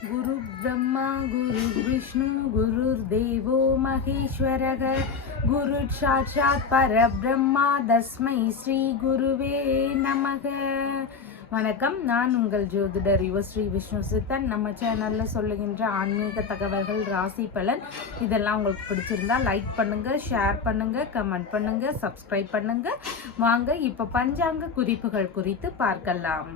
गुरु ब्रह्मा गुरु विष्णु गुरुर्देवो महेश्वरः गुरु साक्षात् परब्रह्मा तस्मै श्री गुरुवे நமக. வணக்கம், நான் உங்கள் ஜோதிடர் யுவஸ்ரீ விஷ்ணு சித்தன். நம்ம சேனலில் சொல்லுகின்ற ஆன்மீக தகவல்கள், ராசி பலன் இதெல்லாம் உங்களுக்கு பிடிச்சிருந்தா லைக் பண்ணுங்கள், ஷேர் பண்ணுங்கள், கமெண்ட் பண்ணுங்கள், சப்ஸ்கிரைப் பண்ணுங்கள். வாங்க இப்போ பஞ்சாங்க குறிப்புகள் குறித்து பார்க்கலாம்.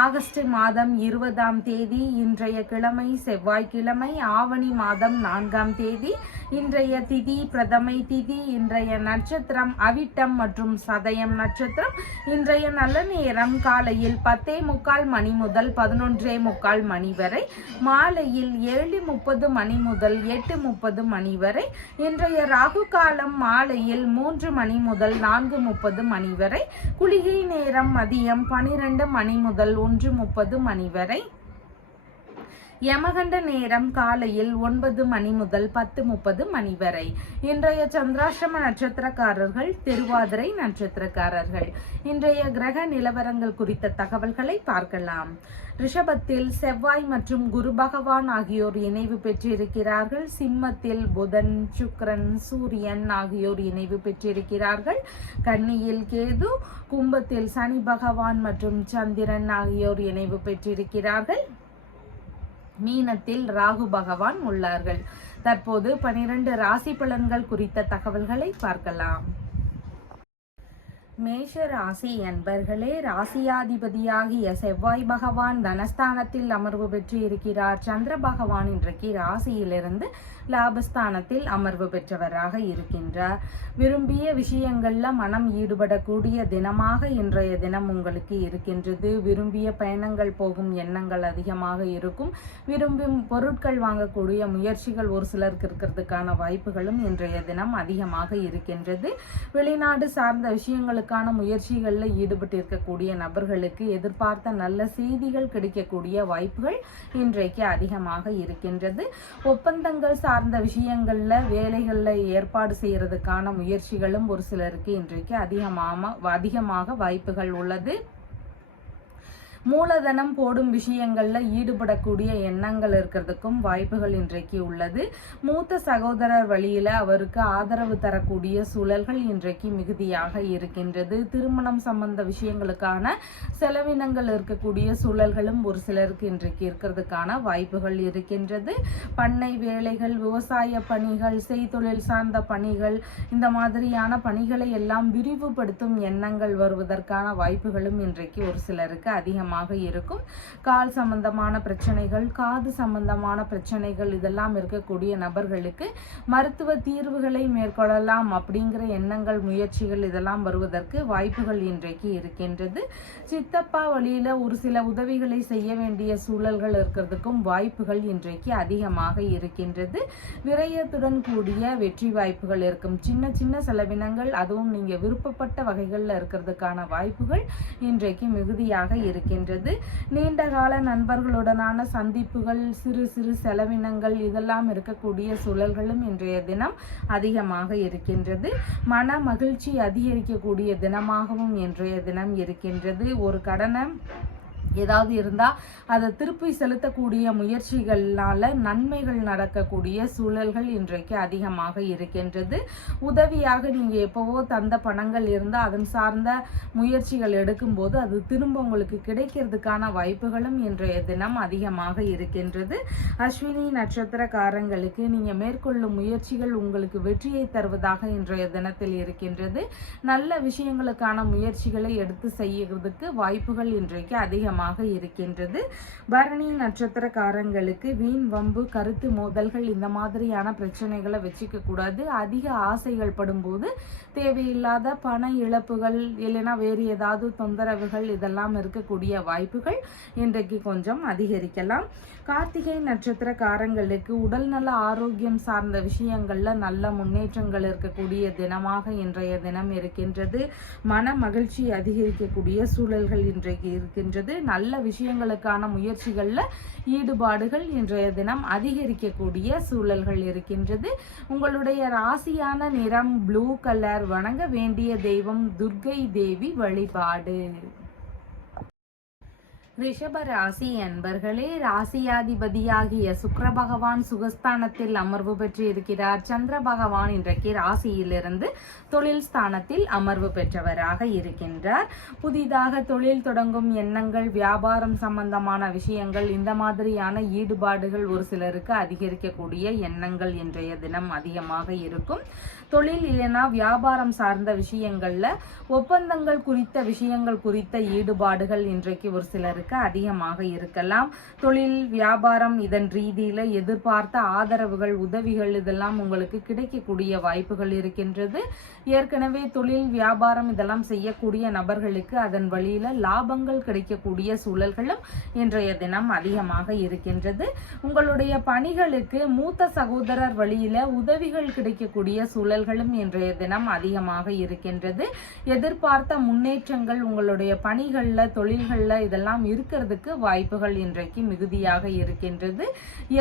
ஆகஸ்ட் மாதம் 20ஆம் தேதி இன்றைய கிழமை செவ்வாய்க்கிழமை, ஆவணி மாதம் 4ஆம் தேதி இன்றைய திதி பிரதமை திதி. இன்றைய நட்சத்திரம் அவிட்டம் மற்றும் சதயம் நட்சத்திரம். இன்றைய நல்ல நேரம் காலையில் 10:45 மணி முதல் 11:45 மணி வரை, மாலையில் 7:30 மணி முதல் 8:30 மணி வரை. இன்றைய ராகு காலம் மாலையில் 3 மணி முதல் 4:30 மணி வரை. குளிகை நேரம் மதியம் 12 மணி முதல் 1:30 மணி வரை. யமகண்ட நேரம் காலையில் 9 மணி முதல் 10:30 மணி வரை. இன்றைய சந்திராஷ்டம நட்சத்திரக்காரர்கள் திருவாதிரை நட்சத்திரக்காரர்கள். இன்றைய கிரக நிலவரங்கள் குறித்த தகவல்களை பார்க்கலாம். ரிஷபத்தில் செவ்வாய் மற்றும் குரு பகவான் ஆகியோர் இணைவு பெற்றிருக்கிறார்கள். சிம்மத்தில் புதன், சுக்கிரன், சூரியன் ஆகியோர் இணைவு பெற்றிருக்கிறார்கள். கன்னியில் கேது, கும்பத்தில் சனி பகவான் மற்றும் சந்திரன் ஆகியோர் இணைவு பெற்றிருக்கிறார்கள். மீனத்தில் ராகு பகவான் உள்ளார்கள். தற்போது 12 ராசி பலன்கள் குறித்த தகவல்களை பார்க்கலாம். மேஷ ராசி என்பர்களே, ராசியாதிபதியாகிய செவ்வாய் பகவான் தனஸ்தானத்தில் அமர்வு பெற்று இருக்கிறார். சந்திர பகவான் இன்றைக்கு ராசியிலிருந்து லாபஸ்தானத்தில் அமர்வு பெற்றவராக இருக்கின்றார். விரும்பிய விஷயங்கள்ல மனம் ஈடுபடக்கூடிய தினமாக இன்றைய தினம் உங்களுக்கு இருக்கின்றது. விரும்பிய பயணங்கள் போகும் எண்ணங்கள் அதிகமாக இருக்கும். விரும்பும் பொருட்கள் வாங்கக்கூடிய முயற்சிகள் ஒரு சிலருக்கு இருக்கிறதுக்கான வாய்ப்புகளும் இன்றைய தினம் அதிகமாக இருக்கின்றது. வெளிநாடு சார்ந்த விஷயங்களுக்கான முயற்சிகளில் ஈடுபட்டு இருக்கக்கூடிய நபர்களுக்கு எதிர்பார்த்த நல்ல செய்திகள் கிடைக்கக்கூடிய வாய்ப்புகள் இன்றைக்கு அதிகமாக இருக்கின்றது. ஒப்பந்தங்கள் சார்ந்த விஷயங்கள்ல வேலைகள்ல ஏற்பாடு செய்யறதுக்கான முயற்சிகளும் ஒரு சிலருக்கு இன்றைக்கு அதிகமாக வாய்ப்புகள் உள்ளது. மூலதனம் போடும் விஷயங்கள்ல ஈடுபடக்கூடிய எண்ணங்கள் இருக்கிறதுக்கும் வாய்ப்புகள் இன்றைக்கு உள்ளது. மூத்த சகோதரர் வழியில அவருக்கு ஆதரவு தரக்கூடிய சூழல்கள் இன்றைக்கு மிகுதியாக இருக்கின்றது. திருமணம் சம்பந்த விஷயங்களுக்கான செலவினங்கள் இருக்கக்கூடிய சூழல்களும் ஒரு சிலருக்கு இன்றைக்கு இருக்கிறதுக்கான வாய்ப்புகள் இருக்கின்றது. பண்ணை வேலைகள், விவசாய பணிகள், செய்தொழில் சார்ந்த பணிகள், இந்த மாதிரியான பணிகளை எல்லாம் விரிவுபடுத்தும் எண்ணங்கள் வருவதற்கான வாய்ப்புகளும் இன்றைக்கு ஒரு சிலருக்கு அதிகமாக இருக்கும். கால் சம்பந்தமான பிரச்சனைகள், காது சம்பந்தமான பிரச்சனைகள் இதெல்லாம் இருக்கக்கூடிய நபர்களுக்கு மருத்துவ தீர்வுகளை மேற்கொள்ளலாம் அப்படிங்கிற எண்ணங்கள், முயற்சிகள் இதெல்லாம் வருவதற்கு வாய்ப்புகள் இன்றைக்கு இருக்கின்றது. சித்தப்பா வழியில ஒரு சில உதவிகளை செய்ய வேண்டிய சூழல்கள் இருக்கிறதுக்கும் வாய்ப்புகள் இன்றைக்கு அதிகமாக இருக்கின்றது. விரயத்துடன் கூடிய வெற்றி வாய்ப்புகள் இருக்கும். சின்ன சின்ன செலவினங்கள், அதுவும் நீங்க விருப்பப்பட்ட வகைகள்ல இருக்கிறதுக்கான வாய்ப்புகள் இன்றைக்கு மிகுதியாக இருக்கின்றது. நீண்ட கால நண்பர்களுடனான சந்திப்புகள், சிறு சிறு செலவினங்கள் இதெல்லாம் இருக்கக்கூடிய சூழல்களும் இன்றைய தினம் அதிகமாக இருக்கின்றது. மன மகிழ்ச்சி அதிகரிக்கக்கூடிய தினமாகவும் இன்றைய தினம் இருக்கின்றது. ஒரு கடனை ஏதாவது இருந்தால் அதை திருப்பி செலுத்தக்கூடிய முயற்சிகளால் நன்மைகள் நடக்கக்கூடிய சூழல்கள் இன்றைக்கு அதிகமாக இருக்கின்றது. உதவியாக நீங்கள் எப்போவோ தந்த பணங்கள் இருந்தால் அதன் சார்ந்த முயற்சிகள் எடுக்கும்போது அது திரும்ப உங்களுக்கு கிடைக்கிறதுக்கான வாய்ப்புகளும் இன்றைய தினம் அதிகமாக இருக்கின்றது. அஸ்வினி நட்சத்திரக்காரங்களுக்கு நீங்கள் மேற்கொள்ளும் முயற்சிகள் உங்களுக்கு வெற்றியை தருவதாக இன்றைய தினத்தில் இருக்கின்றது. நல்ல விஷயங்களுக்கான முயற்சிகளை எடுத்து செய்யறதுக்கு வாய்ப்புகள் இன்றைக்கு அதிகமாக இருக்கின்றது. பரணி நட்சத்திரக்காரங்களுக்கு வீண் வம்பு, கருத்து மோதல்கள் இந்த மாதிரியான பிரச்சனைகளை வச்சுக்க கூடாது. அதிக ஆசைகள் படும்போது தேவையில்லாத பண இழப்புகள் இல்லைன்னா வேறு ஏதாவது தொந்தரவுகள் இதெல்லாம் இருக்கக்கூடிய வாய்ப்புகள் இன்றைக்கு கொஞ்சம் அதிகரிக்கலாம். கார்த்திகை நட்சத்திரக்காரங்களுக்கு உடல்நல ஆரோக்கியம் சார்ந்த விஷயங்கள்ல நல்ல முன்னேற்றங்கள் இருக்கக்கூடிய தினமாக இன்றைய தினம் இருக்கின்றது. மன மகிழ்ச்சி அதிகரிக்கக்கூடிய சூழல்கள் இன்றைக்கு இருக்கின்றது. நல்ல விஷயங்களுக்கான முயற்சிகள்ல ஈடுபாடுகள் இன்றைய தினம் அதிகரிக்கக்கூடிய சூழல்கள் இருக்கின்றது. உங்களுடைய ராசியான நிறம் ப்ளூ கலர். வணங்க வேண்டிய தெய்வம் துர்க்கை தேவி வழிபாடு. ரிஷப ராசி அன்பர்களே, ராசியாதிபதியாகிய சுக்கிர பகவான் சுகஸ்தானத்தில் அமர்வு பெற்று இருக்கிறார். சந்திர பகவான் இன்றைக்கு ராசியிலிருந்து தொழில் ஸ்தானத்தில் அமர்வு பெற்றவராக இருக்கின்றார். புதிதாக தொழில் தொடங்கும் எண்ணங்கள், வியாபாரம் சம்பந்தமான விஷயங்கள், இந்த மாதிரியான ஈடுபாடுகள் ஒரு சிலருக்கு அதிகரிக்கக்கூடிய எண்ணங்கள் இன்றைய தினம் அதிகமாக இருக்கும். தொழில் இல்லைனா வியாபாரம் சார்ந்த விஷயங்கள்ல ஒப்பந்தங்கள் குறித்த விஷயங்கள் குறித்த ஈடுபாடுகள் இன்றைக்கு ஒரு சிலருக்கு அதிகமாக இருக்கலாம். தொழில் வியாபாரம் இதன் ரீதியில எதிர்பார்த்த ஆதரவுகள், உதவிகள் இதெல்லாம் உங்களுக்கு கிடைக்கக்கூடிய வாய்ப்புகள் இருக்கின்றது. ஏற்கனவே தொழில் வியாபாரம் இதெல்லாம் செய்யக்கூடிய நபர்களுக்கு அதன் வழியில லாபங்கள் கிடைக்கக்கூடிய சூழல்களும் இன்றைய தினம் அதிகமாக இருக்கின்றது. உங்களுடைய பணிகளுக்கு மூத்த சகோதரர் வழியில உதவிகள் கிடைக்கக்கூடிய சூழல்களும் இன்றைய தினம் அதிகமாக இருக்கின்றது. எதிர்பார்த்த முன்னேற்றங்கள் உங்களுடைய பணிகள்ல, தொழில்கள்ல இதெல்லாம் இருக்கிறதுக்கு வாய்ப்புகள் இன்றைக்கு மிகுதியாக இருக்கின்றது.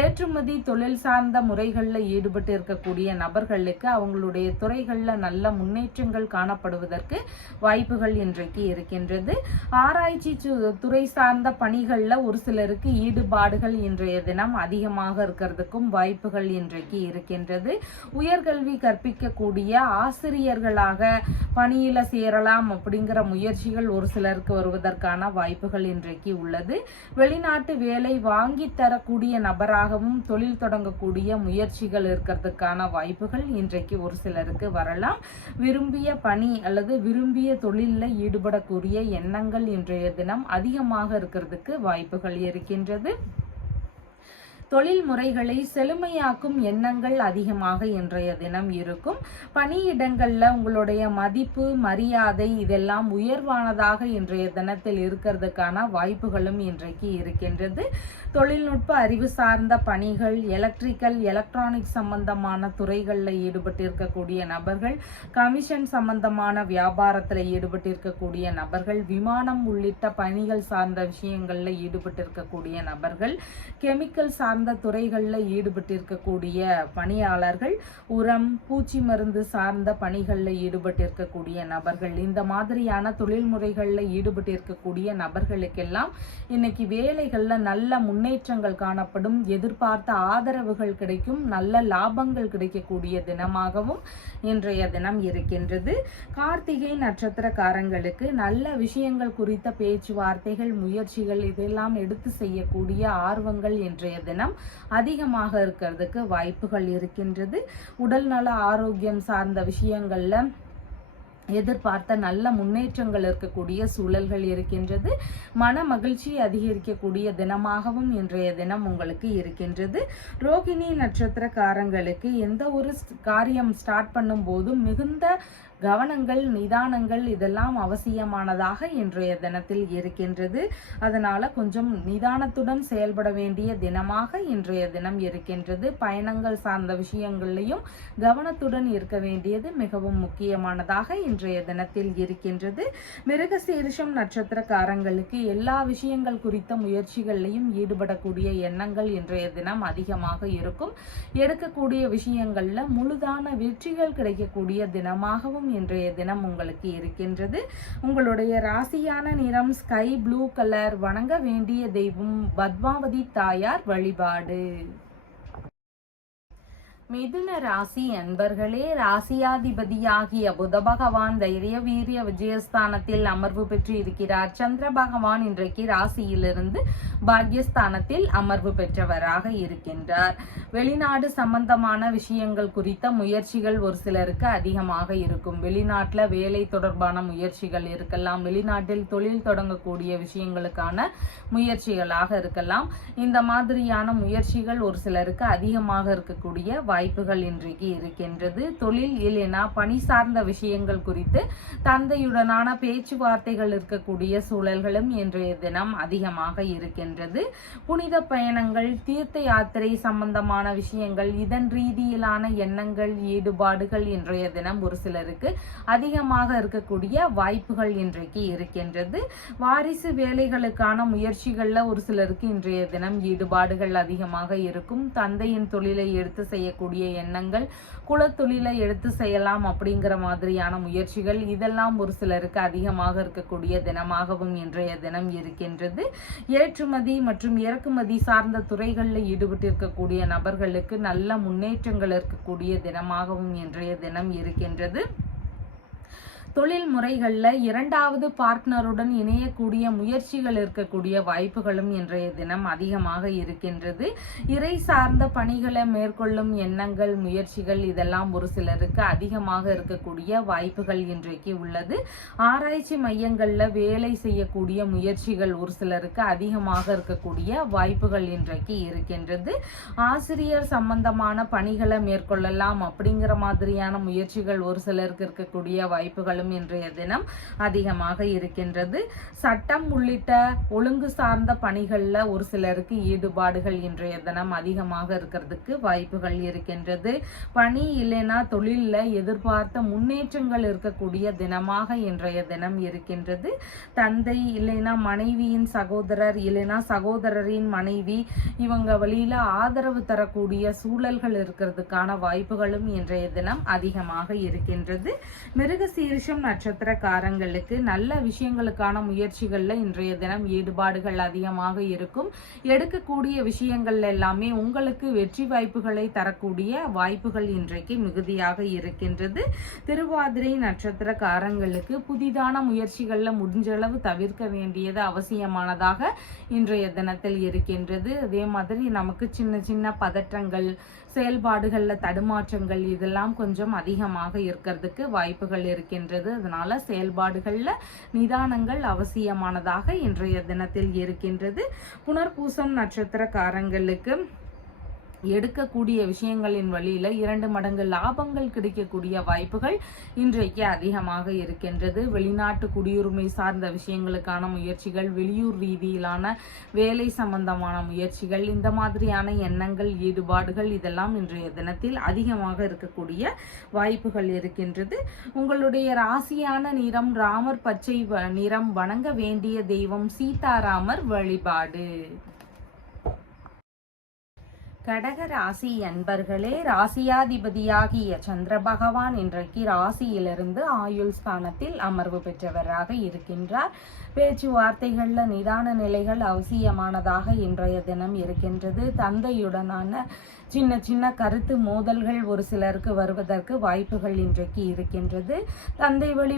ஏற்றுமதி தொழில் சார்ந்த முறைகள்ல ஈடுபட்டு இருக்கக்கூடிய நபர்களுக்கு அவங்களுடைய துறைகள்ல நல்ல முன்னேற்றங்கள் காணப்படுவதற்கு வாய்ப்புகள் இன்றைக்கு இருக்கின்றது. ஆராய்ச்சி துறை சார்ந்த பணிகள்ல ஒரு சிலருக்கு ஈடுபாடுகள் இன்றைய தினம் அதிகமாக இருக்கிறதுக்கும் வாய்ப்புகள் இன்றைக்கு இருக்கின்றது. உயர்கல்வி கற்பிக்கக்கூடிய ஆசிரியர்களாக பணியில சேரலாம் அப்படிங்கிற முயற்சிகள் ஒரு சிலருக்கு வருவதற்கான வாய்ப்புகள் இன்றைக்கு உள்ளது. வெளிநாட்டு வேலை வாங்கி தரக்கூடிய நபராகவும் தொழில் தொடங்கக்கூடிய முயற்சிகள் இருக்கிறதுக்கான வாய்ப்புகள் இன்றைக்கு ஒரு சிலருக்கு வரலாம். விரும்பிய பணி அல்லது விரும்பிய தொழிலில் ஈடுபடக்கூடிய எண்ணங்கள் இன்றைய தினம் அதிகமாக இருக்கிறதுக்கு வாய்ப்புகள் இருக்கின்றது. தொழில் முறைகளை செழுமையாக்கும் எண்ணங்கள் அதிகமாக இன்றைய தினம் இருக்கும். பணியிடங்கள்ல உங்களுடைய மதிப்பு, மரியாதை இதெல்லாம் உயர்வானதாக இன்றைய தினத்தில் இருக்கிறதுக்கான வாய்ப்புகளும் இன்றைக்கு இருக்கின்றது. தொழில்நுட்ப அறிவு சார்ந்த பணிகள், எலக்ட்ரிக்கல், எலக்ட்ரானிக் சம்பந்தமான துறைகளில் ஈடுபட்டு இருக்கக்கூடிய நபர்கள், கமிஷன் சம்பந்தமான வியாபாரத்தில் ஈடுபட்டு இருக்கக்கூடிய நபர்கள், விமானம் உள்ளிட்ட பணிகள் சார்ந்த விஷயங்கள்ல ஈடுபட்டு இருக்கக்கூடிய நபர்கள், கெமிக்கல் சார்ந்த துறைகளில் ஈடுபட்டு இருக்கக்கூடிய பணியாளர்கள், உரம், பூச்சி மருந்து சார்ந்த பணிகளில் ஈடுபட்டு இருக்கக்கூடிய நபர்கள், இந்த மாதிரியான தொழில் முறைகளில் ஈடுபட்டு இருக்கக்கூடிய நபர்களுக்கெல்லாம் இன்னைக்கு வேலைகள்ல நல்ல முன்னேற்றங்கள் காணப்படும். எதிர்பார்த்த ஆதரவுகள் கிடைக்கும். நல்ல லாபங்கள் கிடைக்கக்கூடிய தினமாகவும் இன்றைய தினம் இருக்கின்றது. கார்த்திகை நட்சத்திரக்காரங்களுக்கு நல்ல விஷயங்கள் குறித்த பேச்சுவார்த்தைகள், முயற்சிகள் இதெல்லாம் எடுத்து செய்யக்கூடிய ஆர்வங்கள் இன்றைய தினம் அதிகமாக இருக்கிறதுக்கு வாய்ப்புகள் இருக்கின்றது. உடல் நல ஆரோக்கியம் சார்ந்த விஷயங்கள்ல எதிர்பார்த்த நல்ல முன்னேற்றங்கள் இருக்கக்கூடிய சூழல்கள் இருக்கின்றது. மன மகிழ்ச்சி அதிகரிக்கக்கூடிய தினமாகவும் இன்றைய தினம் உங்களுக்கு இருக்கின்றது. ரோகிணி நட்சத்திரக்காரங்களுக்கு எந்த ஒரு காரியம் ஸ்டார்ட் பண்ணும் போதும் மிகுந்த கவனங்கள், நிதானங்கள் இதெல்லாம் அவசியமானதாக இன்றைய தினத்தில் இருக்கின்றது. அதனால கொஞ்சம் நிதானத்துடன் செயல்பட வேண்டிய தினமாக இன்றைய தினம் இருக்கின்றது. பயணங்கள் சார்ந்த விஷயங்களையும் கவனத்துடன் இருக்க வேண்டியது மிகவும் முக்கியமானதாக இன்றைய தினத்தில் இருக்கின்றது. மிருகசீரிஷம் நட்சத்திரக்காரங்களுக்கு எல்லா விஷயங்கள் குறித்த முயற்சிகளையும் ஈடுபடக்கூடிய எண்ணங்கள் இன்றைய தினம் அதிகமாக இருக்கும். எடுக்கக்கூடிய விஷயங்கள்ல முழுதான வெற்றிகள் கிடைக்கக்கூடிய தினமாகவும் இன்றைய தினம் உங்களுக்கு இருக்கின்றது. உங்களுடைய ராசியான நிறம் ஸ்கை ப்ளூ கலர். வணங்க வேண்டிய தெய்வம் பத்மாவதி தாயார் வழிபாடு. மிதுன ராசி அன்பர்களே, ராசியாதிபதியாகிய புத பகவான் தைரிய வீரிய விஜயஸ்தானத்தில் அமர்வு பெற்று இருக்கிறார். சந்திர பகவான் இன்றைக்கு ராசியிலிருந்து பாக்யஸ்தானத்தில் அமர்வு பெற்றவராக இருக்கின்றார். வெளிநாடு சம்பந்தமான விஷயங்கள் குறித்த முயற்சிகள் ஒரு சிலருக்கு அதிகமாக இருக்கும். வெளிநாட்டுல வேலை தொடர்பான முயற்சிகள் இருக்கலாம். வெளிநாட்டில் தொழில் தொடங்கக்கூடிய விஷயங்களுக்கான முயற்சிகளாக இருக்கலாம். இந்த மாதிரியான முயற்சிகள் ஒரு சிலருக்கு அதிகமாக இருக்கக்கூடிய வாய்ப்புகள் இன்றைக்கு இருக்கின்றது. தொழில் இல்லைனா பணி சார்ந்த விஷயங்கள் குறித்து தந்தையுடனான பேச்சுவார்த்தைகள் இருக்கக்கூடிய சூழல்களும் இன்றைய தினம் அதிகமாக இருக்கின்றது. புனித பயணங்கள், தீர்த்த யாத்திரை சம்பந்தமான விஷயங்கள், இதன் ரீதியிலான எண்ணங்கள், ஈடுபாடுகள் இன்றைய தினம் ஒரு சிலருக்கு அதிகமாக இருக்கக்கூடிய வாய்ப்புகள் இன்றைக்கு இருக்கின்றது. வாரிசு வேலைகளுக்கான முயற்சிகள்ல ஒரு சிலருக்கு இன்றைய தினம் ஈடுபாடுகள் அதிகமாக இருக்கும். தந்தையின் தொழிலை எடுத்து செய்யக்கூடிய இருக்கக்கூடிய எண்ணங்கள், குலத்தொழிலை எடுத்து செய்யலாம் அப்படிங்கிற மாதிரியான முயற்சிகள் இதெல்லாம் ஒரு சிலருக்கு அதிகமாக இருக்கக்கூடிய தினமாகவும் இன்றைய தினம் இருக்கின்றது. ஏற்றுமதி மற்றும் இறக்குமதி சார்ந்த துறைகளில் ஈடுபட்டிருக்கக்கூடிய நபர்களுக்கு நல்ல முன்னேற்றங்கள் இருக்கக்கூடிய தினமாகவும் இன்றைய தினம் இருக்கின்றது. தொழில் முறைகளில் இரண்டாவது பார்ட்னருடன் இணையக்கூடிய முயற்சிகள் இருக்கக்கூடிய வாய்ப்புகளும் இன்றைய தினம் அதிகமாக இருக்கின்றது. இறை சார்ந்த பணிகளை மேற்கொள்ளும் எண்ணங்கள், முயற்சிகள் இதெல்லாம் ஒரு சிலருக்கு அதிகமாக இருக்கக்கூடிய வாய்ப்புகள் இன்றைக்கு உள்ளது. ஆராய்ச்சி மையங்களில் வேலை செய்யக்கூடிய முயற்சிகள் ஒரு சிலருக்கு அதிகமாக இருக்கக்கூடிய வாய்ப்புகள் இன்றைக்கு இருக்கின்றது. ஆசிரியர் சம்பந்தமான பணிகளை மேற்கொள்ளலாம் அப்படிங்கிற மாதிரியான முயற்சிகள் ஒரு சிலருக்கு இருக்கக்கூடிய வாய்ப்புகளும் இன்றைய தினம் அதிகமாக இருக்கின்றது. சட்டம் உள்ளிட்ட ஒழுங்கு சார்ந்த பணிகள்ல ஒரு சிலருக்கு ஈடுபாடுகள் இன்றைய தினம் அதிகமாக இருக்கிறதுக்கு வாய்ப்புகள் இருக்கின்றது. பணி இல்லைனா தொழில்ல எதிர்பார்த்த முன்னேற்றங்கள் இருக்கக்கூடிய தினமாக இன்றைய தினம் இருக்கின்றது. தந்தை இல்லைனா மனைவியின் சகோதரர் இல்லைனா சகோதரரின் மனைவி இவங்க வழியில ஆதரவு தரக்கூடிய சூழல்கள் இருக்கிறதுக்கான வாய்ப்புகளும் இன்றைய தினம் அதிகமாக இருக்கின்றது. மிருகசீரிஷம் நட்சத்திரக்காரங்களுக்கு நல்ல விஷயங்களுக்கான முயற்சிகள்ல இன்றைய தினம் ஈடுபாடுகள் அதிகமாக இருக்கும். எடுக்கக்கூடிய விஷயங்கள் எல்லாமே உங்களுக்கு வெற்றி வாய்ப்புகளை தரக்கூடிய வாய்ப்புகள் இன்றைக்கு மிகுதியாக இருக்கின்றது. திருவாதிரை நட்சத்திரக்காரங்களுக்கு புதிதான முயற்சிகள்ல முடிஞ்சளவு தவிர்க்க வேண்டியது அவசியமானதாக இன்றைய தினத்தில் இருக்கின்றது. அதே மாதிரி நமக்கு சின்ன சின்ன பதற்றங்கள், செயல்பாடுகள்ல தடுமாற்றங்கள் இதெல்லாம் கொஞ்சம் அதிகமாக இருக்கிறதுக்கு வாய்ப்புகள் இருக்கின்றது. அதனால செயல்பாடுகள்ல நிதானங்கள் அவசியமானதாக இன்றைய தினத்தில் இருக்கின்றது. புனர்பூசம் நட்சத்திரக்காரங்களுக்கு எடுக்கக்கூடிய விஷயங்களின் வழியில 2 மடங்கு லாபங்கள் கிடைக்கக்கூடிய வாய்ப்புகள் இன்றைக்கு அதிகமாக இருக்கின்றது. வெளிநாட்டு குடியுரிமை சார்ந்த விஷயங்களுக்கான முயற்சிகள், வெளியூர் ரீதியிலான வேலை சம்பந்தமான முயற்சிகள், இந்த மாதிரியான எண்ணங்கள், ஈடுபாடுகள் இதெல்லாம் இன்றைய தினத்தில் அதிகமாக இருக்கக்கூடிய வாய்ப்புகள் இருக்கின்றது. உங்களுடைய ராசியான நிறம் ராமர் பச்சை நிறம். வணங்க வேண்டிய தெய்வம் சீதாராமர் வழிபாடு. கடக ராசி அன்பர்களே, ராசியாதிபதியாகிய சந்திர பகவான் இன்றைக்கு ராசியிலிருந்து ஆயுள் ஸ்தானத்தில் அமர்வு பெற்றவராக இருக்கின்றார். பேச்சுவார்த்தைகள்ல நிதான நிலைகள் அவசியமானதாக இன்றைய தினம் இருக்கின்றது. தந்தையுடனான சின்ன சின்ன கருத்து மோதல்கள் ஒரு சிலருக்கு வருவதற்கு வாய்ப்புகள் இன்றைக்கு இருக்கின்றது. தந்தை வழி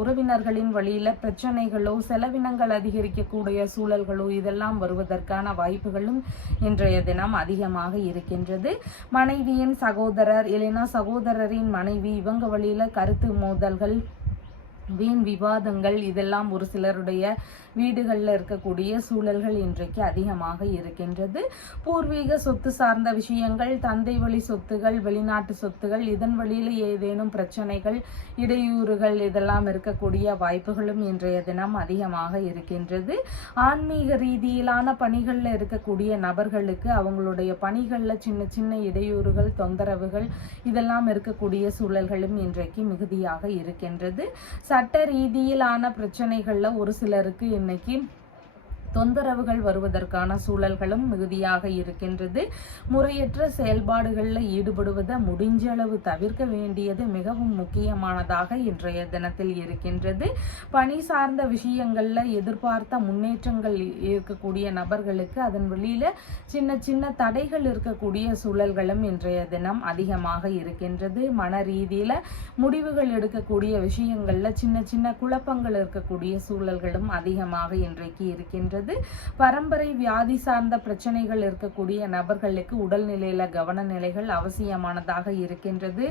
உறவினர்களின் வழியில பிரச்சனைகளோ, செலவினங்கள் அதிகரிக்கக்கூடிய சூழல்களோ இதெல்லாம் வருவதற்கான வாய்ப்புகளும் இன்றைய தினம் அதிகமாக இருக்கின்றது. மனைவியின் சகோதரர் இல்லைனா சகோதரரின் மனைவி இவங்க வழியில கருத்து மோதல்கள், வீண் விவாதங்கள் இதெல்லாம் ஒரு சிலருடைய வீடுகளில் இருக்கக்கூடிய சூழல்கள் இன்றைக்கு அதிகமாக இருக்கின்றது. பூர்வீக சொத்து சார்ந்த விஷயங்கள், தந்தை வழி சொத்துகள், வெளிநாட்டு சொத்துகள் இதன் வழியில் ஏதேனும் பிரச்சனைகள், இடையூறுகள் இதெல்லாம் இருக்கக்கூடிய வாய்ப்புகளும் இன்றைய தினம் அதிகமாக இருக்கின்றது. ஆன்மீக ரீதியிலான பணிகளில் இருக்கக்கூடிய நபர்களுக்கு அவங்களுடைய பணிகளில் சின்ன சின்ன இடையூறுகள், தொந்தரவுகள் இதெல்லாம் இருக்கக்கூடிய சூழல்களும் இன்றைக்கு மிகுதியாக இருக்கின்றது. சட்ட ரீதியிலான பிரச்சனைகள்ல ஒரு சிலருக்கு இன்னைக்கு தொந்தரவுகள் வருவதற்கான சூழல்களும் மிகுதியாக இருக்கின்றது. முறையற்ற செயல்பாடுகளில் ஈடுபடுவதை முடிஞ்ச அளவு தவிர்க்க வேண்டியது மிகவும் முக்கியமானதாக இன்றைய தினத்தில் இருக்கின்றது. பணி சார்ந்த விஷயங்கள்ல எதிர்பார்த்த முன்னேற்றங்கள் இருக்கக்கூடிய நபர்களுக்கு அதன் வெளியில சின்ன சின்ன தடைகள் இருக்கக்கூடிய சூழல்களும் இன்றைய தினம் அதிகமாக இருக்கின்றது. மன ரீதியில முடிவுகள் எடுக்கக்கூடிய விஷயங்கள்ல சின்ன சின்ன குழப்பங்கள் இருக்கக்கூடிய சூழல்களும் அதிகமாக இன்றைக்கு இருக்கின்றது. பரம்பரை வியாதி சார்ந்த பிரச்சனைகள் இருக்கக்கூடிய நபர்களுக்கு உடல்நிலையில கவன நிலைகள் அவசியமானதாக இருக்கின்றது.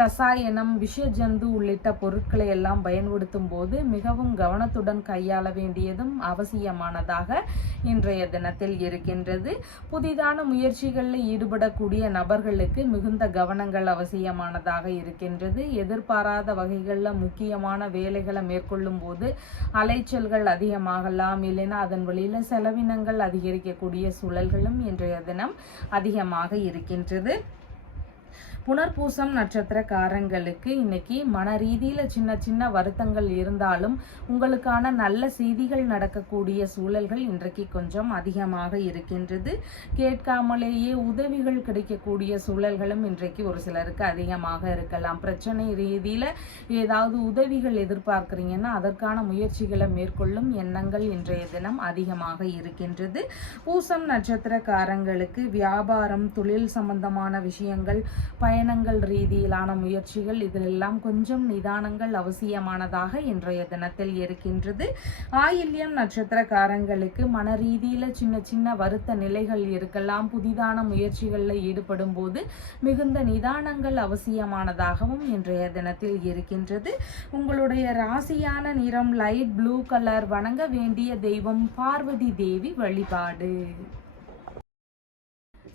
ரசாயனம், விஷ ஜந்து உள்ளிட்ட பொருட்களை எல்லாம் பயன்படுத்தும் போது மிகவும் கவனத்துடன் கையாள வேண்டியதும் அவசியமானதாக இன்றைய தினத்தில் இருக்கின்றது. புதிதான முயற்சிகளில் ஈடுபடக்கூடிய நபர்களுக்கு மிகுந்த கவனங்கள் அவசியமானதாக இருக்கின்றது. எதிர்பாராத வகைகளில் முக்கியமான வேலைகளை மேற்கொள்ளும் போது அலைச்சல்கள் அதிகமாகலாம், இல்லைன்னா அதன் வழியில செலவினங்கள் அதிகரிக்கக்கூடிய சூழல்களும் இன்றைய தினம் அதிகமாக இருக்கின்றது. புனர்பூசம் நட்சத்திரக்காரங்களுக்கு இன்னைக்கு மன ரீதியில சின்ன சின்ன வருத்தங்கள் இருந்தாலும் உங்களுக்கான நல்ல செய்திகள் நடக்கக்கூடிய சூழல்கள் இன்றைக்கு கொஞ்சம் அதிகமாக இருக்கின்றது. கேட்காமலேயே உதவிகள் கிடைக்கக்கூடிய சூழல்களும் இன்றைக்கு ஒரு சிலருக்கு அதிகமாக இருக்கலாம். பிரச்சனை ரீதியில ஏதாவது உதவிகள் எதிர்பார்க்கிறீங்கன்னா அதற்கான முயற்சிகளை மேற்கொள்ளும் எண்ணங்கள் இன்றைய தினம் அதிகமாக இருக்கின்றது. பூசம் நட்சத்திரக்காரங்களுக்கு வியாபாரம், தொழில் சம்பந்தமான விஷயங்கள், பயணங்கள் ரீதியிலான முயற்சிகள் இதிலெல்லாம் கொஞ்சம் நிதானங்கள் அவசியமானதாக இன்றைய தினத்தில் இருக்கின்றது. ஆயில்யம் நட்சத்திரக்காரங்களுக்கு மன ரீதியில சின்ன சின்ன வருத்த நிலைகள் இருக்கலாம். புதிதான முயற்சிகளில் ஈடுபடும் போது மிகுந்த நிதானங்கள் அவசியமானதாகவும் இன்றைய தினத்தில் இருக்கின்றது. உங்களுடைய ராசியான நிறம் லைட் ப்ளூ கலர். வணங்க வேண்டிய தெய்வம் பார்வதி தேவி வழிபாடு.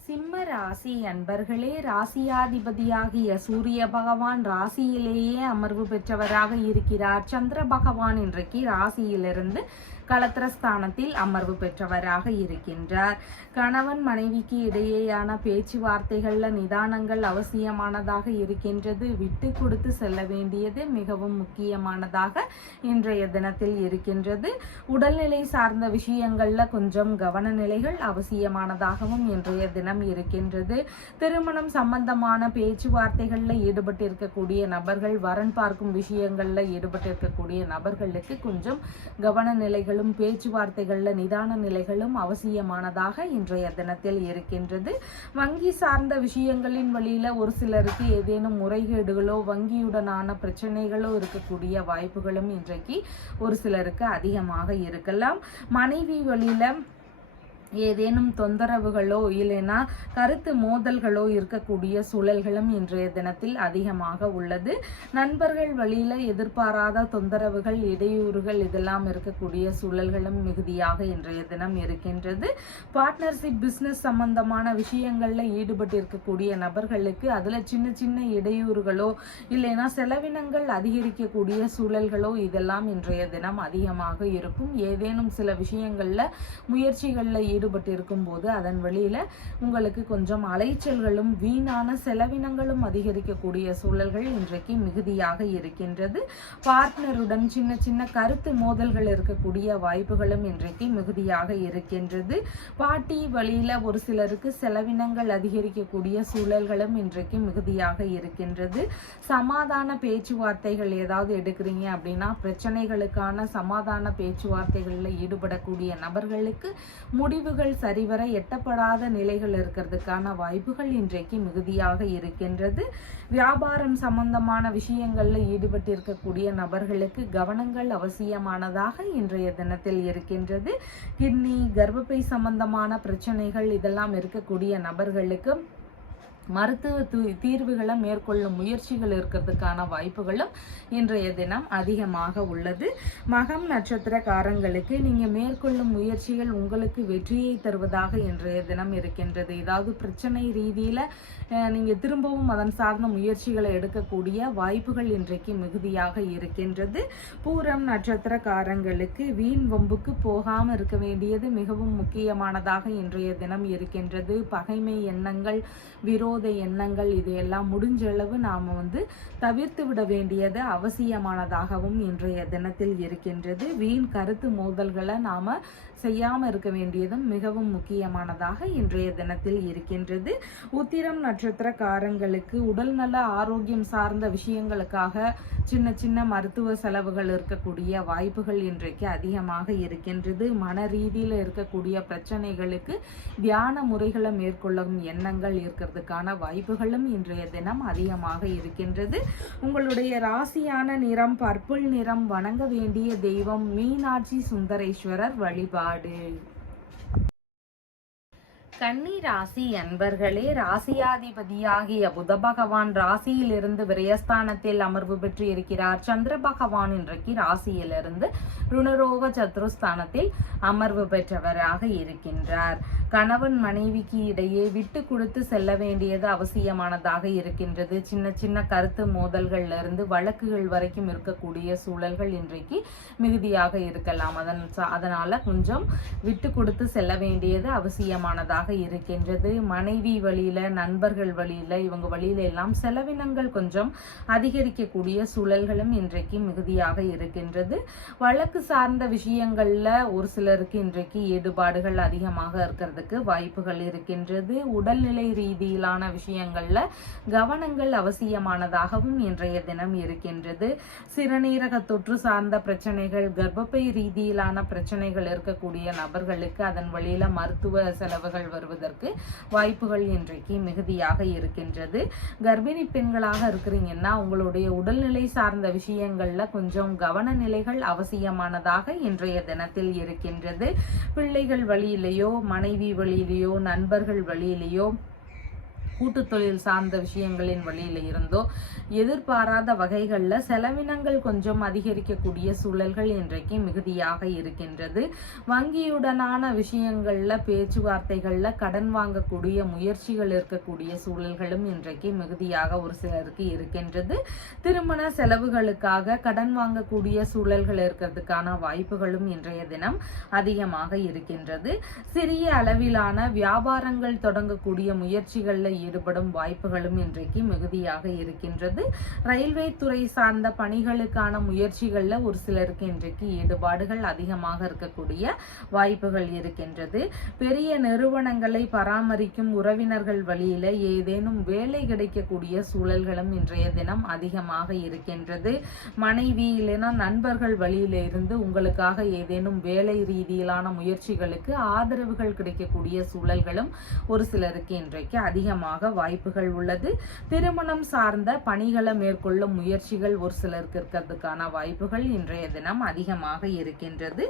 சிம்ம ராசி அன்பர்களே, ராசியாதிபதியாகிய சூரிய பகவான் ராசியிலேயே அமர்வு பெற்றவராக இருக்கிறார். சந்திர பகவான் இன்றைக்கு ராசியிலிருந்து களத்திரஸ்தானத்தில் அமர்வு பெற்றவராக இருக்கின்றார். கணவன் மனைவிக்கு இடையேயான பேச்சுவார்த்தைகள்ல நிதானங்கள் அவசியமானதாக இருக்கின்றது. விட்டு கொடுத்து செல்ல வேண்டியது மிகவும் முக்கியமானதாக இன்றைய தினத்தில் இருக்கின்றது. உடல்நிலை சார்ந்த விஷயங்கள்ல கொஞ்சம் கவனநிலைகள் அவசியமானதாகவும் இன்றைய தினம் இருக்கின்றது. திருமணம் சம்பந்தமான பேச்சுவார்த்தைகள்ல ஈடுபட்டிருக்கக்கூடிய நபர்கள், வரன் பார்க்கும் விஷயங்கள்ல ஈடுபட்டிருக்கக்கூடிய நபர்களுக்கு கொஞ்சம் கவனநிலைகள் பேச்சுவார்த்தைகள்ல நிதான நிலைகளும் அவசியமானதாக இன்றைய தினத்தில் இருக்கின்றது. வங்கி சார்ந்த விஷயங்களின் வழியில ஒரு சிலருக்கு ஏதேனும் முறைகேடுகளோ வங்கியுடனான பிரச்சனைகளோ இருக்கக்கூடிய வாய்ப்புகளும் இன்றைக்கு ஒரு சிலருக்கு அதிகமாக இருக்கலாம். மனைவி வழியில ஏதேனும் தொந்தரவுகளோ இல்லைன்னா கருத்து மோதல்களோ இருக்கக்கூடிய சூழல்களும் இன்றைய தினத்தில் அதிகமாக உள்ளது. நண்பர்கள் வழியில எதிர்பாராத தொந்தரவுகள், இடையூறுகள் இதெல்லாம் இருக்கக்கூடிய சூழல்களும் மிகுதியாக இன்றைய தினம் இருக்கின்றது. பார்ட்னர்ஷிப், பிசினஸ் சம்பந்தமான விஷயங்கள்ல ஈடுபட்டு இருக்கக்கூடிய நபர்களுக்கு அதுல சின்ன சின்ன இடையூறுகளோ இல்லைன்னா செலவினங்கள் அதிகரிக்கக்கூடிய சூழல்களோ இதெல்லாம் இன்றைய தினம் அதிகமாக இருக்கும். ஏதேனும் சில விஷயங்கள்ல முயற்சிகள்ல ஈடுபட்டு இருக்கும் போது அதன் வழியில உங்களுக்கு கொஞ்சம் அலைச்சல்களும் வீணான செலவினங்களும் அதிகரிக்கக்கூடிய சூழல்கள் இன்றைக்கு மிகுதியாக இருக்கின்றது. பார்ட்னருடன் சின்ன சின்ன கருத்து மோதல்கள் இருக்கக்கூடிய வாய்ப்புகளும் இன்றைக்கு மிகுதியாக இருக்கின்றது. பாட்டி வழியில ஒரு சிலருக்கு செலவினங்கள் அதிகரிக்கக்கூடிய சூழல்களும் இன்றைக்கு மிகுதியாக இருக்கின்றது. சமாதான பேச்சுவார்த்தைகள் ஏதாவது எடுக்கிறீங்க அப்படின்னா பிரச்சனைகளுக்கான சமாதான பேச்சுவார்த்தைகளில் ஈடுபடக்கூடிய நபர்களுக்கு முடிவுகள் சரிவர எட்டப்படாத நிலைகள் இருக்கிறதுக்கான வாய்ப்புகள் இன்றைக்கு மிகுதியாக இருக்கின்றது. வியாபாரம் சம்பந்தமான விஷயங்கள்ல ஈடுபட்டு இருக்கக்கூடிய நபர்களுக்கு கவனங்கள் அவசியமானதாக இன்றைய தினத்தில் இருக்கின்றது. கிட்னி, கர்ப்பப்பை சம்பந்தமான பிரச்சனைகள் இதெல்லாம் இருக்கக்கூடிய நபர்களுக்கு மருத்துவ தீர்வுகளை மேற்கொள்ளும் முயற்சிகள் இருக்கிறதுக்கான வாய்ப்புகளும் இன்றைய தினம் அதிகமாக உள்ளது. மகம் நட்சத்திரக்காரங்களுக்கு நீங்க மேற்கொள்ளும் முயற்சிகள் உங்களுக்கு வெற்றியை தருவதாக இன்றைய தினம் இருக்கின்றது. ஏதாவது பிரச்சனை ரீதியில நீங்க திரும்பவும் அதன் சார்ந்த முயற்சிகளை எடுக்கக்கூடிய வாய்ப்புகள் இன்றைக்கு மிகுதியாக இருக்கின்றது. பூரம் நட்சத்திரக்காரங்களுக்கு வீண் வம்புக்கு போகாம இருக்க வேண்டியது மிகவும் முக்கியமானதாக இன்றைய தினம் இருக்கின்றது. பகைமை எண்ணங்கள், விரோத எண்ணங்கள் இதையெல்லாம் முடிஞ்ச அளவு நாம தவிர்த்து விட வேண்டியது அவசியமானதாகவும் இன்றைய தினத்தில் இருக்கின்றது. வீண் கருத்து மோதல்களை நாம செய்யாம இருக்க வேண்டியதும் மிகவும் முக்கியமானதாக இன்றைய தினத்தில் இருக்கின்றது. உத்திரம் நட்சத்திரக்காரங்களுக்கு உடல்நல ஆரோக்கியம் சார்ந்த விஷயங்களுக்காக சின்ன சின்ன மருத்துவ செலவுகள் இருக்கக்கூடிய வாய்ப்புகள் இன்றைக்கு அதிகமாக இருக்கின்றது. மன ரீதியில இருக்கக்கூடிய பிரச்சனைகளுக்கு தியான முறைகளை மேற்கொள்ளும் எண்ணங்கள் இருக்கிறதுக்கான வாய்ப்புகளும் இன்றைய தினம் அதிகமாக இருக்கின்றது. உங்களுடைய ராசியான நிறம் பர்பிள் நிறம். வணங்க வேண்டிய தெய்வம் மீனாட்சி சுந்தரேஸ்வரர் வழிபாடு. கன்னி ராசி அன்பர்களே, ராசியாதிபதியாகிய புத பகவான் ராசியிலிருந்து விரயஸ்தானத்தில் அமர்வு பெற்று இருக்கிறார். சந்திர பகவான் இன்றைக்கு ராசியிலிருந்து ருணரோக சத்ருஸ்தானத்தில் அமர்வு பெற்றவராக இருக்கின்றார். கணவன் மனைவிக்கு இடையே விட்டு கொடுத்து செல்ல வேண்டியது அவசியமானதாக இருக்கின்றது. சின்ன சின்ன கருத்து மோதல்கள்ல இருந்து வழக்குகள் வரைக்கும் இருக்கக்கூடிய சூழல்கள் இன்றைக்கு மிகுதியாக இருக்கலாம். அதனால கொஞ்சம் விட்டு கொடுத்து செல்ல வேண்டியது அவசியமானதாக இருக்கின்றது. மனைவி வழியில, நண்பர்கள் வழியில, இவங்க வழியில எல்லாம் செலவினங்கள் கொஞ்சம் அதிகரிக்கக்கூடிய சூழல்களும் இன்றைக்கு மிகுதியாக இருக்கின்றது. வழக்கு சார்ந்த விஷயங்கள்ல ஒரு சிலருக்கு இன்றைக்கு ஈடுபாடுகள் அதிகமாக இருக்கிறதுக்கு வாய்ப்புகள் இருக்கின்றது. உடல்நிலை ரீதியிலான விஷயங்கள்ல கவனங்கள் அவசியமானதாகவும் இன்றைய தினம் இருக்கின்றது. சிறுநீரக தொற்று சார்ந்த பிரச்சனைகள், கர்ப்பப்பை ரீதியிலான பிரச்சனைகள் இருக்கக்கூடிய நபர்களுக்கு அதன் வழியில மருத்துவ செலவுகள் வருவதற்கு வாய்ப்புகள் இன்றைக்கு மிகுதியாக இருக்கின்றது. கர்ப்பிணி பெண்களாக இருக்கிறீங்கன்னா உங்களுடைய உடல்நிலை சார்ந்த விஷயங்கள்ல கொஞ்சம் கவன நிலைகள் அவசியமானதாக இன்றைய தினத்தில் இருக்கின்றது. பிள்ளைகள் வழியிலேயோ, மனைவி வழியிலேயோ, நண்பர்கள் வழியிலேயோ, கூட்டு தொழில் சார்ந்த விஷயங்களின் வழியில இருந்தோ எதிர்பாராத வகைகள்ல செலவினங்கள் கொஞ்சம் அதிகரிக்கக்கூடிய சூழல்கள் இன்றைக்கு மிகுதியாக இருக்கின்றது. வங்கியுடனான விஷயங்கள்ல, பேச்சுவார்த்தைகள்ல கடன் வாங்கக்கூடிய முயற்சிகள் இருக்கக்கூடிய சூழல்களும் இன்றைக்கு மிகுதியாக ஒரு சிலருக்கு இருக்கின்றது. திருமண செலவுகளுக்காக கடன் வாங்கக்கூடிய சூழல்கள் இருக்கிறதுக்கான வாய்ப்புகளும் இன்றைய தினம் அதிகமாக இருக்கின்றது. சிறிய அளவிலான வியாபாரங்கள் தொடங்கக்கூடிய முயற்சிகள்ல ஈடுபடும் வாய்ப்புகளும் இன்றைக்கு மிகுதியாக இருக்கின்றது. ரயில்வே துறை சார்ந்த பணிகளுக்கான முயற்சிகள்ல ஒரு சிலருக்கு இன்றைக்கு ஈடுபாடுகள் அதிகமாக இருக்கக்கூடிய வாய்ப்புகள் இருக்கின்றது. பெரிய நிறுவனங்களை பராமரிக்கும் உறவினர்கள் வழியில ஏதேனும் வேலை கிடைக்கக்கூடிய சூழல்களும் இன்றைய தினம் அதிகமாக இருக்கின்றது. மனைவி இல்லைன்னா நண்பர்கள் வழியில இருந்து உங்களுக்காக ஏதேனும் வேலை ரீதியிலான முயற்சிகளுக்கு ஆதரவுகள் கிடைக்கக்கூடிய சூழல்களும் ஒரு சிலருக்கு இன்றைக்கு அதிகமாக வாய்ப்புகள் உள்ளது. திருமணம் சார்ந்த பணிகளை மேற்கொள்ளும் முயற்சிகள் ஒரு சிலருக்கு இருக்கிறதுக்கான வாய்ப்புகள் இன்றைய தினம் அதிகமாக இருக்கின்றது.